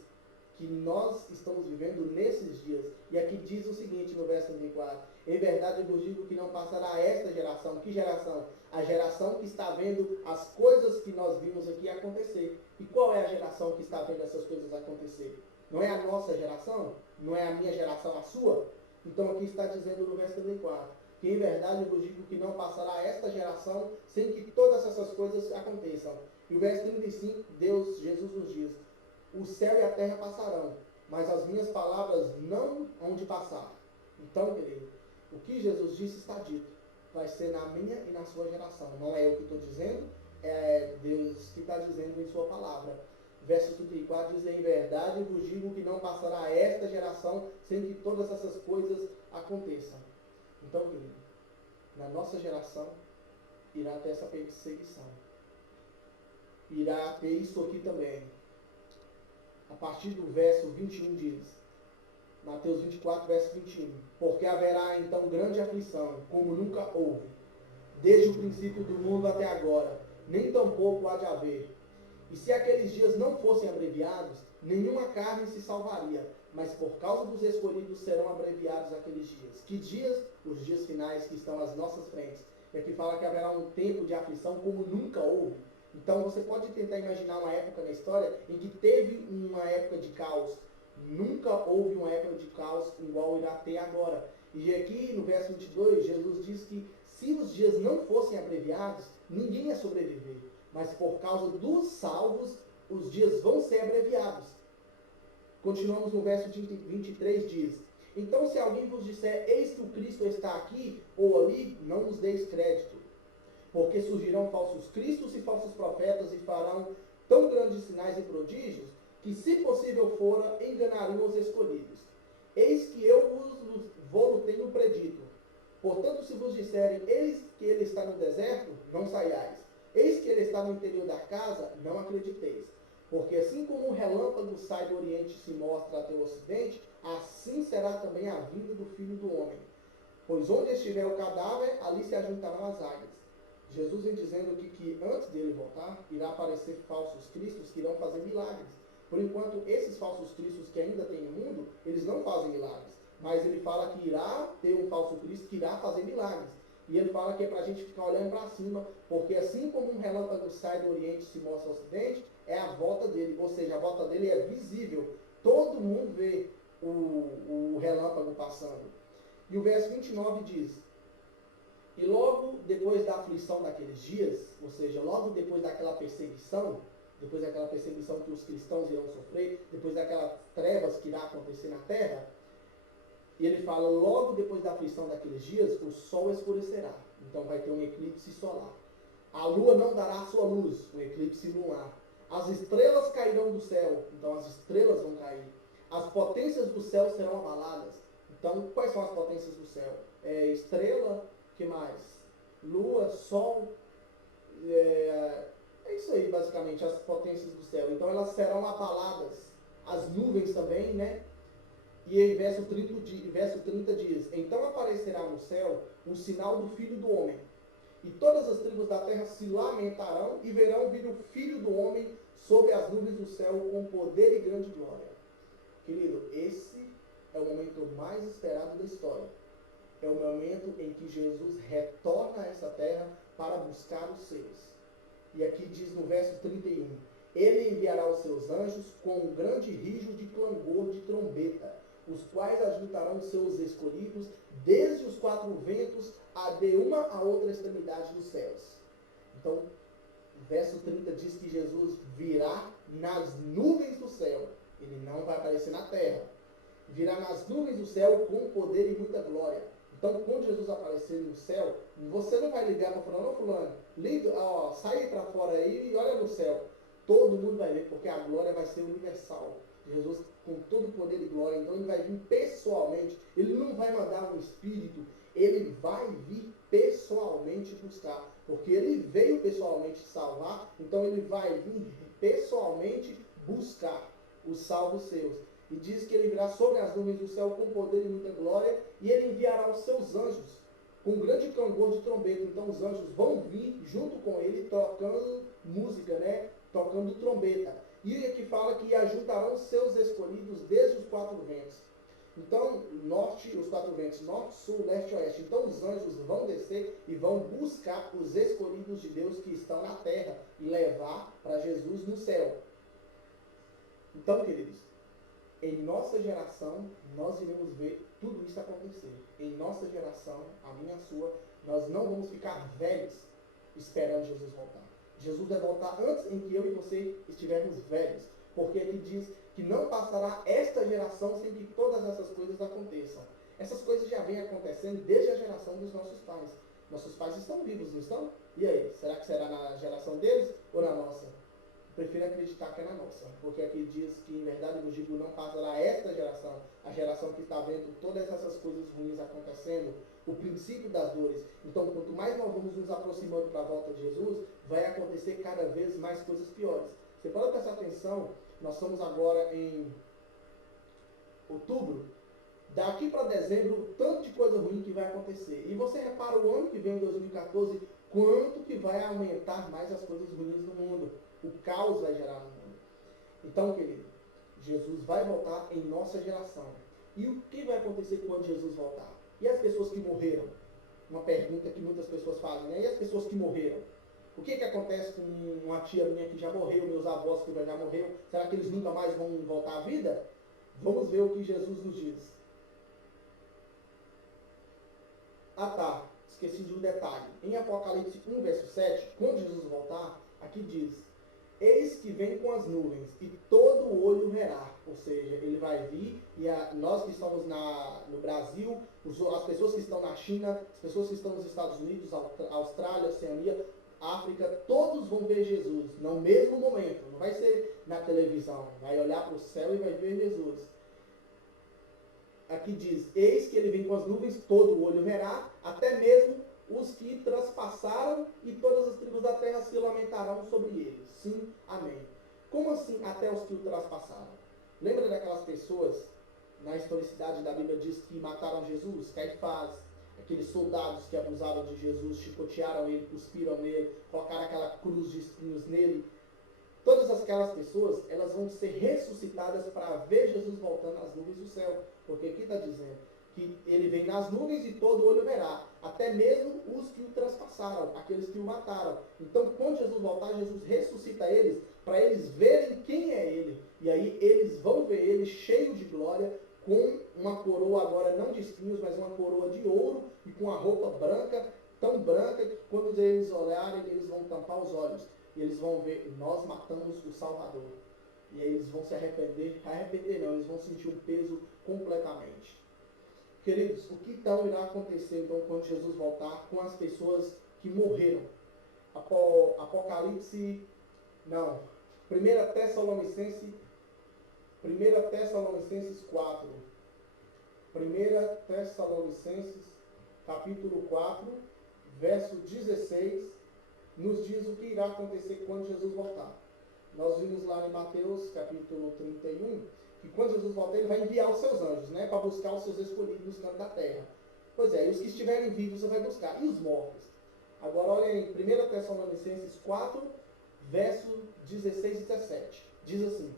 que nós estamos vivendo nesses dias. E aqui diz o seguinte no verso 34: em verdade eu vos digo que não passará esta geração. Que geração? A geração que está vendo as coisas que nós vimos aqui acontecer. E qual é a geração que está vendo essas coisas acontecer? Não é a nossa geração? Não é a minha geração, a sua? Então aqui está dizendo no verso 34, que em verdade eu vos digo que não passará esta geração sem que todas essas coisas aconteçam. E o verso 35, Jesus nos diz: o céu e a terra passarão, mas as minhas palavras não hão de passar. Então, querido, o que Jesus disse está dito. Vai ser na minha e na sua geração. Não é eu que estou dizendo, é Deus que está dizendo em sua palavra. Verso 34 diz: em verdade vos digo que não passará esta geração sem que todas essas coisas aconteçam. Então, querido, na nossa geração irá ter essa perseguição. Irá ter isso aqui também. A partir do verso 21 diz, Mateus 24, verso 21, porque haverá então grande aflição, como nunca houve, desde o princípio do mundo até agora, nem tampouco há de haver. E se aqueles dias não fossem abreviados, nenhuma carne se salvaria, mas por causa dos escolhidos serão abreviados aqueles dias. Que dias? Os dias finais que estão às nossas frentes. E aqui fala que haverá um tempo de aflição como nunca houve. Então você pode tentar imaginar uma época na história em que teve uma época de caos. Nunca houve uma época de caos igual irá ter agora. E aqui no verso 22, Jesus diz que se os dias não fossem abreviados, ninguém ia sobreviver. Mas por causa dos salvos, os dias vão ser abreviados. Continuamos no verso 23, diz: então se alguém vos disser, eis que o Cristo está aqui ou ali, não nos deis crédito. Porque surgirão falsos cristos e falsos profetas e farão tão grandes sinais e prodígios, que se possível fora, enganarão os escolhidos. Eis que eu vos tenho predito. Portanto, se vos disserem, eis que ele está no deserto, não saiais. Eis que ele está no interior da casa, não acrediteis. Porque assim como um relâmpago sai do oriente e se mostra até o ocidente, assim será também a vinda do Filho do Homem. Pois onde estiver o cadáver, ali se ajuntarão as águias. Jesus vem dizendo que antes dele voltar, irá aparecer falsos cristos que irão fazer milagres. Por enquanto, esses falsos cristos que ainda tem no mundo, eles não fazem milagres. Mas ele fala que irá ter um falso cristo que irá fazer milagres. E ele fala que é para a gente ficar olhando para cima, porque assim como um relâmpago sai do oriente e se mostra ao ocidente, é a volta dele. Ou seja, a volta dele é visível. Todo mundo vê o relâmpago passando. E o verso 29 diz: e logo depois da aflição daqueles dias, ou seja, logo depois daquela perseguição que os cristãos irão sofrer, depois daquelas trevas que irá acontecer na terra, e ele fala, logo depois da aflição daqueles dias, o sol escurecerá. Então vai ter um eclipse solar. A lua não dará sua luz, um eclipse lunar. As estrelas cairão do céu, então as estrelas vão cair. As potências do céu serão abaladas. Então, quais são as potências do céu? Estrela, que mais? Lua, sol, é isso aí basicamente, as potências do céu. Então elas serão abaladas. As nuvens também, né? E em verso 30 diz, então aparecerá no céu um sinal do Filho do Homem. E todas as tribos da terra se lamentarão e verão vir o Filho do Homem sobre as nuvens do céu com poder e grande glória. Querido, esse é o momento mais esperado da história. É o momento em que Jesus retorna a essa terra para buscar os seus. E aqui diz no verso 31, ele enviará os seus anjos com um grande rijo de clangor de trombeta, os quais ajuntarão os seus escolhidos desde os quatro ventos de uma a outra extremidade dos céus. Então, o verso 30 diz que Jesus virá nas nuvens do céu. Ele não vai aparecer na terra. Virá nas nuvens do céu com poder e muita glória. Então, quando Jesus aparecer no céu, você não vai ligar para fulano, fulano, liga, sai para fora aí e olha no céu. Todo mundo vai ver, porque a glória vai ser universal. Jesus com todo poder e glória, então ele vai vir pessoalmente. Ele não vai mandar um espírito, ele vai vir pessoalmente buscar. Porque ele veio pessoalmente salvar, então ele vai vir pessoalmente buscar os salvos seus. E diz que ele virá sobre as nuvens do céu com poder e muita glória, e ele enviará os seus anjos com grande clangor de trombeta. Então os anjos vão vir junto com ele tocando música, né? Tocando trombeta. E aqui fala que ajuntarão seus escolhidos desde os quatro ventos. Então, norte, os quatro ventos, norte, sul, leste e oeste. Então os anjos vão descer e vão buscar os escolhidos de Deus que estão na terra e levar para Jesus no céu. Então, queridos, em nossa geração, nós iremos ver tudo isso acontecer. Em nossa geração, a minha, a sua, nós não vamos ficar velhos esperando Jesus voltar. Jesus vai voltar antes em que eu e você estivermos velhos. Porque ele diz que não passará esta geração sem que todas essas coisas aconteçam. Essas coisas já vêm acontecendo desde a geração dos nossos pais. Nossos pais estão vivos, não estão? E aí, será que será na geração deles ou na nossa? Prefiro acreditar que é na nossa, porque aqui diz que em verdade eu digo não passará esta geração, a geração que está vendo todas essas coisas ruins acontecendo, o princípio das dores. Então, quanto mais nós vamos nos aproximando para a volta de Jesus, vai acontecer cada vez mais coisas piores. Você pode prestar atenção, nós estamos agora em outubro, daqui para dezembro, o tanto de coisa ruim que vai acontecer. E você repara o ano que vem, 2014, quanto que vai aumentar mais as coisas ruins no mundo. O caos vai gerar no mundo. Então, querido, Jesus vai voltar em nossa geração. E o que vai acontecer quando Jesus voltar? E as pessoas que morreram? Uma pergunta que muitas pessoas fazem, né? E as pessoas que morreram? O que acontece com uma tia minha que já morreu, meus avós que já morreram? Será que eles nunca mais vão voltar à vida? Vamos ver o que Jesus nos diz. Ah tá, esqueci de um detalhe. Em Apocalipse 1, verso 7, quando Jesus voltar, aqui diz: eis que vem com as nuvens, e todo olho verá. Ou seja, ele vai vir, e nós que estamos no Brasil, as pessoas que estão na China, as pessoas que estão nos Estados Unidos, Austrália, Oceania, África, todos vão ver Jesus, no mesmo momento. Não vai ser na televisão, vai olhar para o céu e vai ver Jesus. Aqui diz: eis que ele vem com as nuvens, todo olho verá, até mesmo os que traspassaram, e todas as tribos da terra se lamentarão sobre eles. Sim, amém. Como assim até os que o traspassaram? Lembra daquelas pessoas, na historicidade da Bíblia diz que mataram Jesus? Caifás, aqueles soldados que abusaram de Jesus, chicotearam ele, cuspiram nele, colocaram aquela cruz de espinhos nele. Todas aquelas pessoas, elas vão ser ressuscitadas para ver Jesus voltando nas nuvens do céu. Porque aqui está dizendo que ele vem nas nuvens e todo olho verá, até mesmo os que o traspassaram, aqueles que o mataram. Então, quando Jesus voltar, Jesus ressuscita eles, para eles verem quem é ele. E aí eles vão ver ele cheio de glória, com uma coroa agora não de espinhos, mas uma coroa de ouro, e com a roupa branca, tão branca que quando eles olharem, eles vão tampar os olhos. E eles vão ver: nós matamos o Salvador. E aí eles vão se arrepender não, eles vão sentir um peso completamente. Queridos, o que então irá acontecer então quando Jesus voltar com as pessoas que morreram? Apocalipse, não, 1 Tessalonicenses 4. 1 Tessalonicenses, capítulo 4, verso 16, nos diz o que irá acontecer quando Jesus voltar. Nós vimos lá em Mateus, capítulo 31, que quando Jesus voltar, ele vai enviar os seus anjos, né, para buscar os seus escolhidos nos cantos da terra. Pois é, e os que estiverem vivos você vai buscar. E os mortos? Agora olha em 1 Tessalonicenses 4, verso 16 e 17. Diz assim: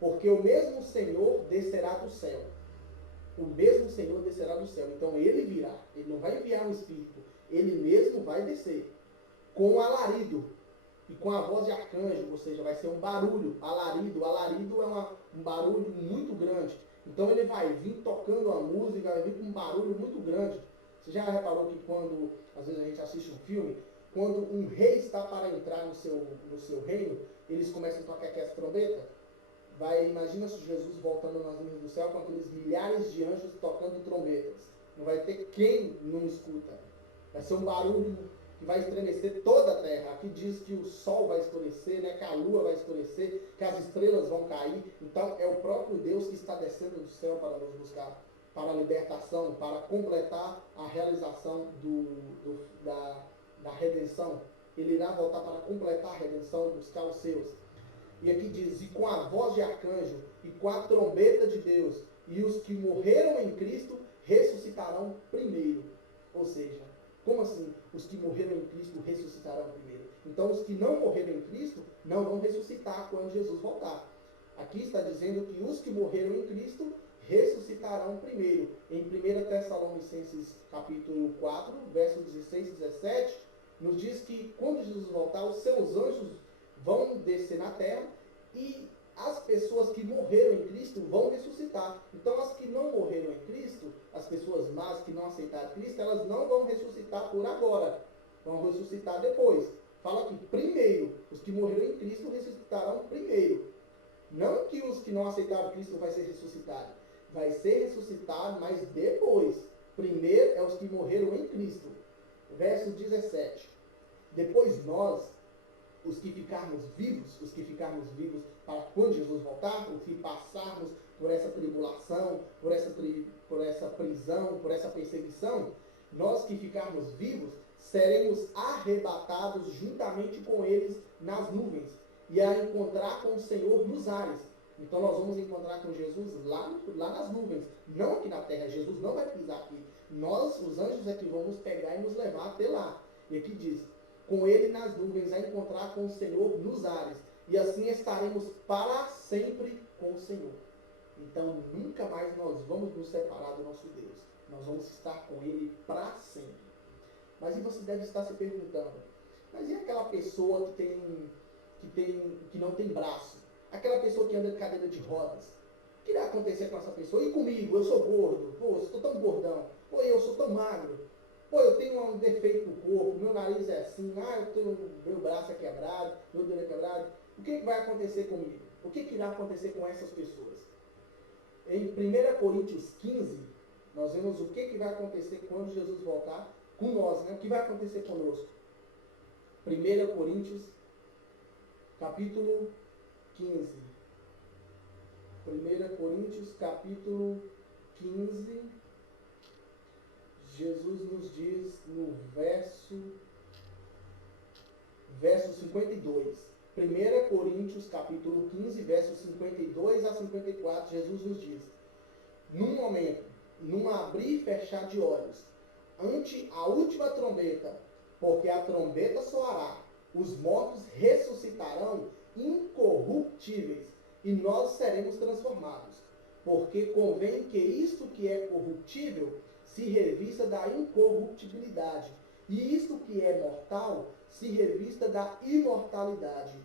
porque o mesmo Senhor descerá do céu. O mesmo Senhor descerá do céu. Então ele virá. Ele não vai enviar um espírito. Ele mesmo vai descer. Com alarido e com a voz de arcanjo, ou seja, vai ser um barulho, alarido é um barulho muito grande. Então ele vai vir tocando a música, vai vir com um barulho muito grande. Você já reparou que quando, às vezes a gente assiste um filme, quando um rei está para entrar no seu reino, eles começam a tocar aquelas trombetas? Imagina se Jesus voltando nas nuvens do céu com aqueles milhares de anjos tocando trombetas. Não vai ter quem não escuta. Vai ser um barulho que vai estremecer toda a terra. Aqui diz que o sol vai escurecer, né, que a lua vai escurecer, que as estrelas vão cair. Então é o próprio Deus que está descendo do céu para nos buscar, para a libertação, para completar a realização da redenção. Ele irá voltar para completar a redenção e buscar os seus. E aqui diz: e com a voz de arcanjo, e com a trombeta de Deus, e os que morreram em Cristo ressuscitarão primeiro. Ou seja, como assim os que morreram em Cristo ressuscitarão primeiro? Então, os que não morreram em Cristo não vão ressuscitar quando Jesus voltar. Aqui está dizendo que os que morreram em Cristo ressuscitarão primeiro. Em 1 Tessalonicenses capítulo 4, versos 16 e 17, nos diz que quando Jesus voltar, os seus anjos vão descer na terra e as pessoas que morreram em Cristo vão ressuscitar. Então, as que não morreram em Cristo, as pessoas más que não aceitaram Cristo, elas não vão ressuscitar por agora. Vão ressuscitar depois. Fala que primeiro, os que morreram em Cristo ressuscitarão primeiro. Não que os que não aceitaram Cristo vai ser ressuscitado. Vai ser ressuscitado, mas depois. Primeiro é os que morreram em Cristo. Verso 17. Depois nós, os que ficarmos vivos para quando Jesus voltar, os que passarmos por essa tribulação, por essa prisão, por essa perseguição, nós que ficarmos vivos, seremos arrebatados juntamente com eles nas nuvens e a encontrar com o Senhor nos ares. Então nós vamos encontrar com Jesus lá nas nuvens, não aqui na terra. Jesus não vai pisar aqui. Nós, os anjos, é que vamos pegar e nos levar até lá. E aqui diz, com ele nas nuvens, a encontrar com o Senhor nos ares. E assim estaremos para sempre com o Senhor. Então nunca mais nós vamos nos separar do nosso Deus. Nós vamos estar com ele para sempre. Mas e você deve estar se perguntando, mas e aquela pessoa que não tem braço? Aquela pessoa que anda de cadeira de rodas? O que irá acontecer com essa pessoa? E comigo? Eu sou gordo. Pô, eu sou tão gordão. Pô, eu sou tão magro. Pô, eu tenho um defeito no corpo. Meu nariz é assim. Meu braço é quebrado. Meu dedo é quebrado. O que vai acontecer comigo? O que irá acontecer com essas pessoas? Em 1 Coríntios 15, nós vemos o que vai acontecer quando Jesus voltar com nós, né? O que vai acontecer conosco? 1 Coríntios, capítulo 15. 1 Coríntios, capítulo 15. Jesus nos diz no verso 52. 1 Coríntios, capítulo 15, versos 52 a 54, Jesus nos diz: num momento, num abrir e fechar de olhos, ante a última trombeta, porque a trombeta soará, os mortos ressuscitarão incorruptíveis, e nós seremos transformados. Porque convém que isto que é corruptível se revista da incorruptibilidade, e isto que é mortal se revista da imortalidade.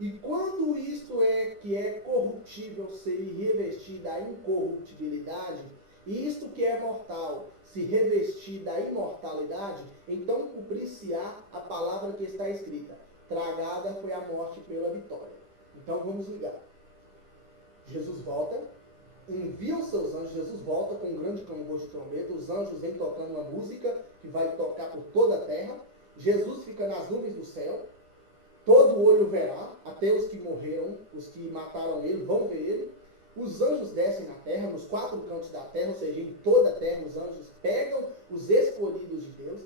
E quando isto que é corruptível se revestir da incorruptibilidade, e isto que é mortal se revestir da imortalidade, então cumprir-se-á a palavra que está escrita: tragada foi a morte pela vitória. Então vamos ligar. Jesus volta, envia os seus anjos, Jesus volta com um grande clamor de trombeta, os anjos vêm tocando uma música que vai tocar por toda a terra, Jesus fica nas nuvens do céu, todo olho verá, até os que morreram, os que mataram ele, vão ver ele. Os anjos descem na terra, nos quatro cantos da terra, ou seja, em toda a terra, os anjos pegam os escolhidos de Deus.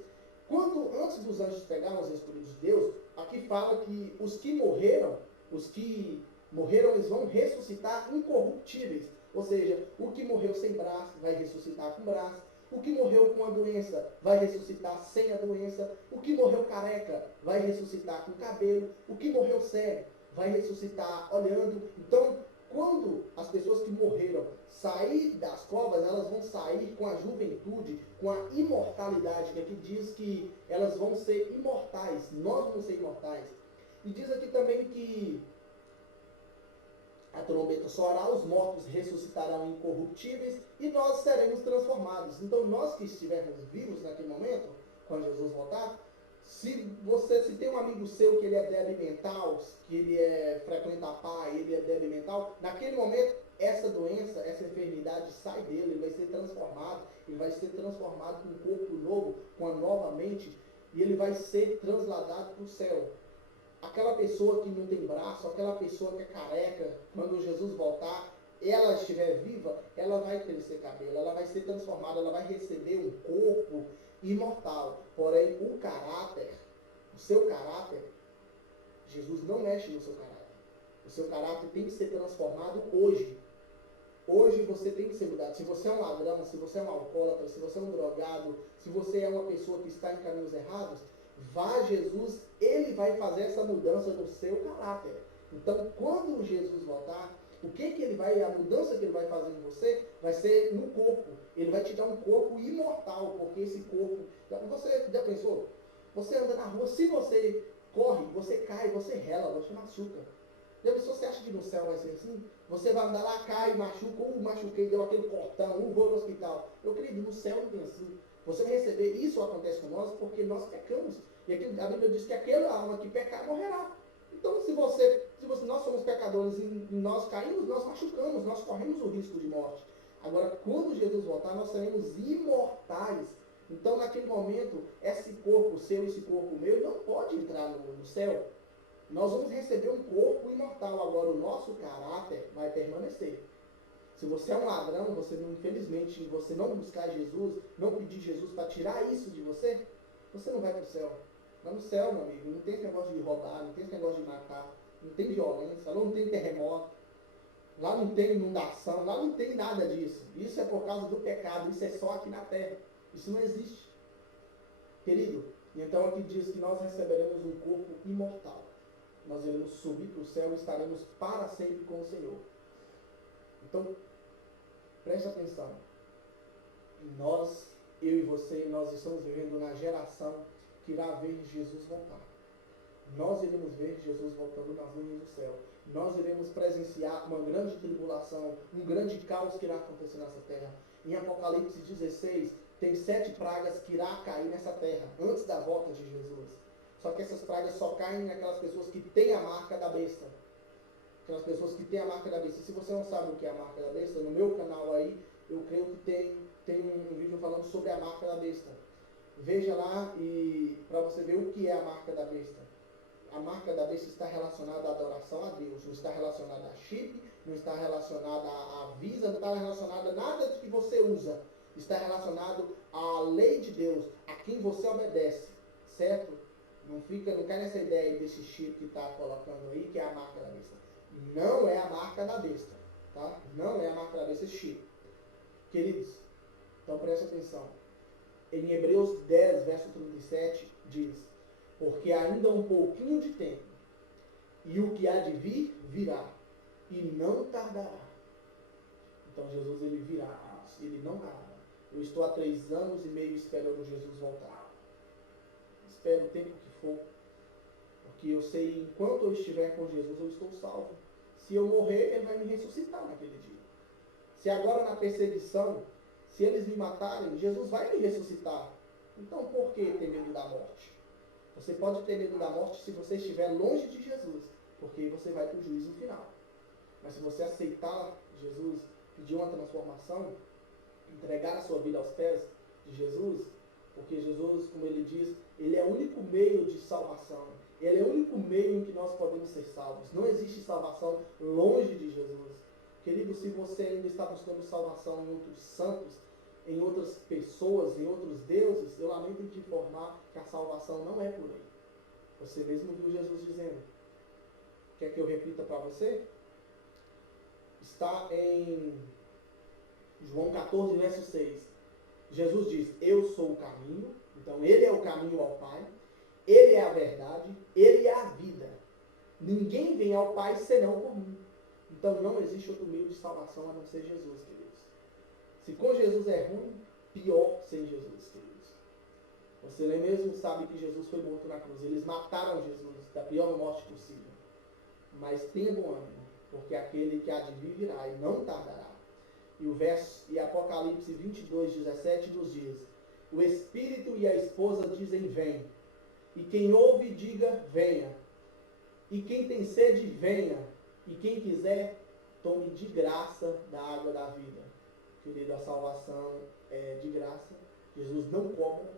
Antes dos anjos pegarem os escolhidos de Deus, aqui fala que os que morreram, eles vão ressuscitar incorruptíveis. Ou seja, o que morreu sem braço vai ressuscitar com braço. O que morreu com a doença vai ressuscitar sem a doença. O que morreu careca vai ressuscitar com cabelo. O que morreu cego vai ressuscitar olhando. Então, quando as pessoas que morreram sair das covas, elas vão sair com a juventude, com a imortalidade, que aqui diz que elas vão ser imortais. Nós vamos ser imortais. E diz aqui também que a trombeta soará, os mortos ressuscitarão incorruptíveis e nós seremos transformados. Então, nós que estivermos vivos naquele momento, quando Jesus voltar, se tem um amigo seu que ele é débil mental, que ele frequenta a paz, ele é débil mental, naquele momento, essa doença, essa enfermidade sai dele, ele vai ser transformado com um corpo novo, com a nova mente, e ele vai ser transladado para o céu. Aquela pessoa que não tem braço, aquela pessoa que é careca, quando Jesus voltar, ela estiver viva, ela vai crescer cabelo, ela vai ser transformada, ela vai receber um corpo imortal. Porém, o seu caráter, Jesus não mexe no seu caráter. O seu caráter tem que ser transformado hoje. Hoje você tem que ser mudado. Se você é um ladrão, se você é um alcoólatra, se você é um drogado, se você é uma pessoa que está em caminhos errados, vá a Jesus, ele vai fazer essa mudança no seu caráter. Então, quando Jesus voltar, a mudança que ele vai fazer em você vai ser no corpo. Ele vai te dar um corpo imortal, porque esse corpo, você já pensou? Você anda na rua, se você corre, você cai, você rela, você machuca. Já pensou, você acha que no céu vai ser assim? Você vai andar lá, cai, machuca, machuquei, deu aquele cortão, vou no hospital. Eu acredito, no céu não tem assim. Você vai receber, isso acontece com nós porque nós pecamos. E aqui, a Bíblia diz que aquela alma que pecar morrerá. Então, se nós somos pecadores e nós caímos, nós machucamos, nós corremos o risco de morte. Agora, quando Jesus voltar, nós seremos imortais. Então, naquele momento, esse corpo seu, esse corpo meu, não pode entrar no céu. Nós vamos receber um corpo imortal. Agora, o nosso caráter vai permanecer. Se você é um ladrão, infelizmente, você não buscar Jesus, não pedir Jesus para tirar isso de você, você não vai para o céu. Lá no céu, meu amigo, não tem esse negócio de roubar, não tem esse negócio de matar, não tem violência, lá não tem terremoto, lá não tem inundação, lá não tem nada disso. Isso é por causa do pecado, isso é só aqui na terra. Isso não existe. Querido, então aqui diz que nós receberemos um corpo imortal. Nós iremos subir para o céu e estaremos para sempre com o Senhor. Então, preste atenção. Eu e você, nós estamos vivendo na geração que irá ver Jesus voltar. Nós iremos ver Jesus voltando nas nuvens do céu. Nós iremos presenciar uma grande tribulação, um grande caos que irá acontecer nessa terra. Em Apocalipse 16, tem 7 pragas que irá cair nessa terra, antes da volta de Jesus. Só que essas pragas só caem naquelas pessoas que têm a marca da besta. Aquelas pessoas que têm a marca da besta. Se você não sabe o que é a marca da besta, no meu canal aí, eu creio que tem um vídeo falando sobre a marca da besta. Veja lá e para você ver o que é a marca da besta. A marca da besta está relacionada à adoração a Deus, não está relacionada a chip, não está relacionada à Visa, não está relacionada a nada que você usa. Está relacionado à lei de Deus, a quem você obedece, certo? Não cai nessa ideia desse chip que está colocando aí, que é a marca da besta. Não é a marca da besta, tá? Não é a marca da besta, esse chip. Queridos, então preste atenção. Em Hebreus 10, verso 37, diz: porque ainda um pouquinho de tempo, e o que há de vir, virá, e não tardará. Então Jesus, ele virá, ele não tardará. Eu estou há 3 anos e meio esperando Jesus voltar. Espero o tempo que for, porque eu sei, enquanto eu estiver com Jesus, eu estou salvo. Se eu morrer, ele vai me ressuscitar naquele dia. Se agora na perseguição, se eles me matarem, Jesus vai me ressuscitar. Então por que ter medo da morte? Você pode ter medo da morte se você estiver longe de Jesus, porque você vai para o juízo final. Mas se você aceitar Jesus, pedir uma transformação, entregar a sua vida aos pés de Jesus, porque Jesus, como ele diz, ele é o único meio de salvação. Ele é o único meio em que nós podemos ser salvos. Não existe salvação longe de Jesus. Querido, se você ainda está buscando salvação em outros santos, em outras pessoas, em outros deuses, eu lamento em te informar que a salvação não é por aí. Você mesmo viu Jesus dizendo. Quer que eu repita para você? Está em João 14, verso 6. Jesus diz: eu sou o caminho. Então ele é o caminho ao Pai. Ele é a verdade. Ele é a vida. Ninguém vem ao Pai senão por mim. Então não existe outro meio de salvação a não ser Jesus, queridos. Se com Jesus é ruim, pior sem Jesus, queridos. Você nem mesmo sabe que Jesus foi morto na cruz. Eles mataram Jesus da pior morte possível. Mas tenha bom ânimo, porque aquele que há de vir virá e não tardará. E Apocalipse 22, 17 nos diz: o Espírito e a esposa dizem: vem. E quem ouve, diga: venha. E quem tem sede, venha. E quem quiser, tome de graça da água da vida. Querido, a salvação é de graça. Jesus não cobra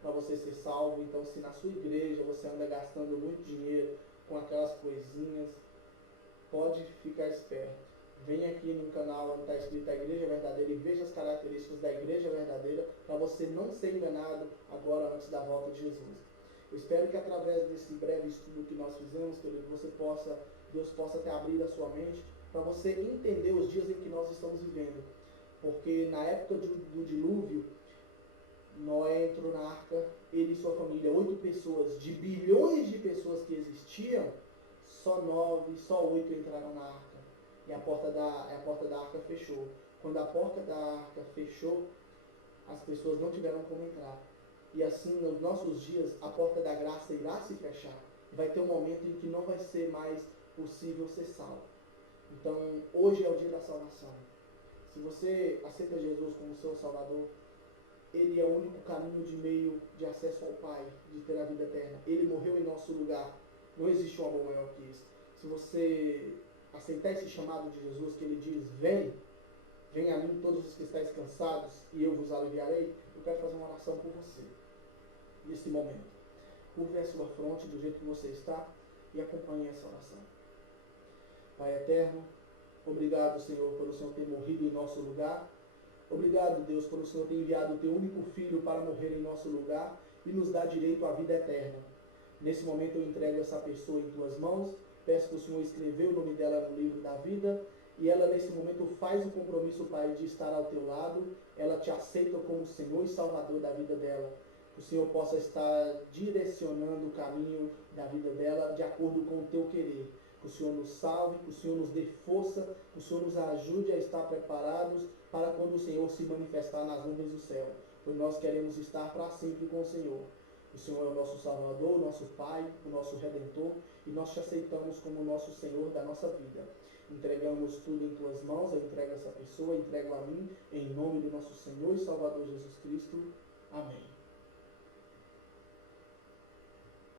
para você ser salvo. Então, se na sua igreja você anda gastando muito dinheiro com aquelas coisinhas, pode ficar esperto. Venha aqui no canal onde está escrito a Igreja Verdadeira e veja as características da Igreja Verdadeira para você não ser enganado agora antes da volta de Jesus. Eu espero que através desse breve estudo que nós fizemos, querido, Deus possa ter abrido a sua mente para você entender os dias em que nós estamos vivendo. Porque na época do dilúvio, Noé entrou na arca, ele e sua família, 8 pessoas, de bilhões de pessoas que existiam, só 9, só 8 entraram na arca. E a porta da arca fechou. Quando a porta da arca fechou, as pessoas não tiveram como entrar. E assim, nos nossos dias, a porta da graça irá se fechar. Vai ter um momento em que não vai ser mais possível ser salvo. Então, hoje é o dia da salvação. Se você aceita Jesus como seu Salvador, Ele é o único caminho de meio de acesso ao Pai, de ter a vida eterna. Ele morreu em nosso lugar. Não existe um amor maior que isso. Se você aceitar esse chamado de Jesus, que Ele diz, vem a mim todos os que estáis cansados e eu vos aliviarei, eu quero fazer uma oração por você, nesse momento. Curve a sua fronte do jeito que você está e acompanhe essa oração. Pai eterno, obrigado, Senhor, por o Senhor ter morrido em nosso lugar. Obrigado, Deus, por o Senhor ter enviado o teu único Filho para morrer em nosso lugar e nos dar direito à vida eterna. Nesse momento eu entrego essa pessoa em tuas mãos, peço que o Senhor escreveu o nome dela no livro da vida, e ela nesse momento faz o compromisso, Pai, de estar ao teu lado, ela te aceita como Senhor e Salvador da vida dela. Que o Senhor possa estar direcionando o caminho da vida dela de acordo com o teu querer. Que o Senhor nos salve, que o Senhor nos dê força, que o Senhor nos ajude a estar preparados para quando o Senhor se manifestar nas nuvens do céu. Pois nós queremos estar para sempre com o Senhor. O Senhor é o nosso Salvador, o nosso Pai, o nosso Redentor, e nós te aceitamos como nosso Senhor da nossa vida. Entregamos tudo em tuas mãos, eu entrego essa pessoa, entrego a mim, em nome do nosso Senhor e Salvador Jesus Cristo. Amém.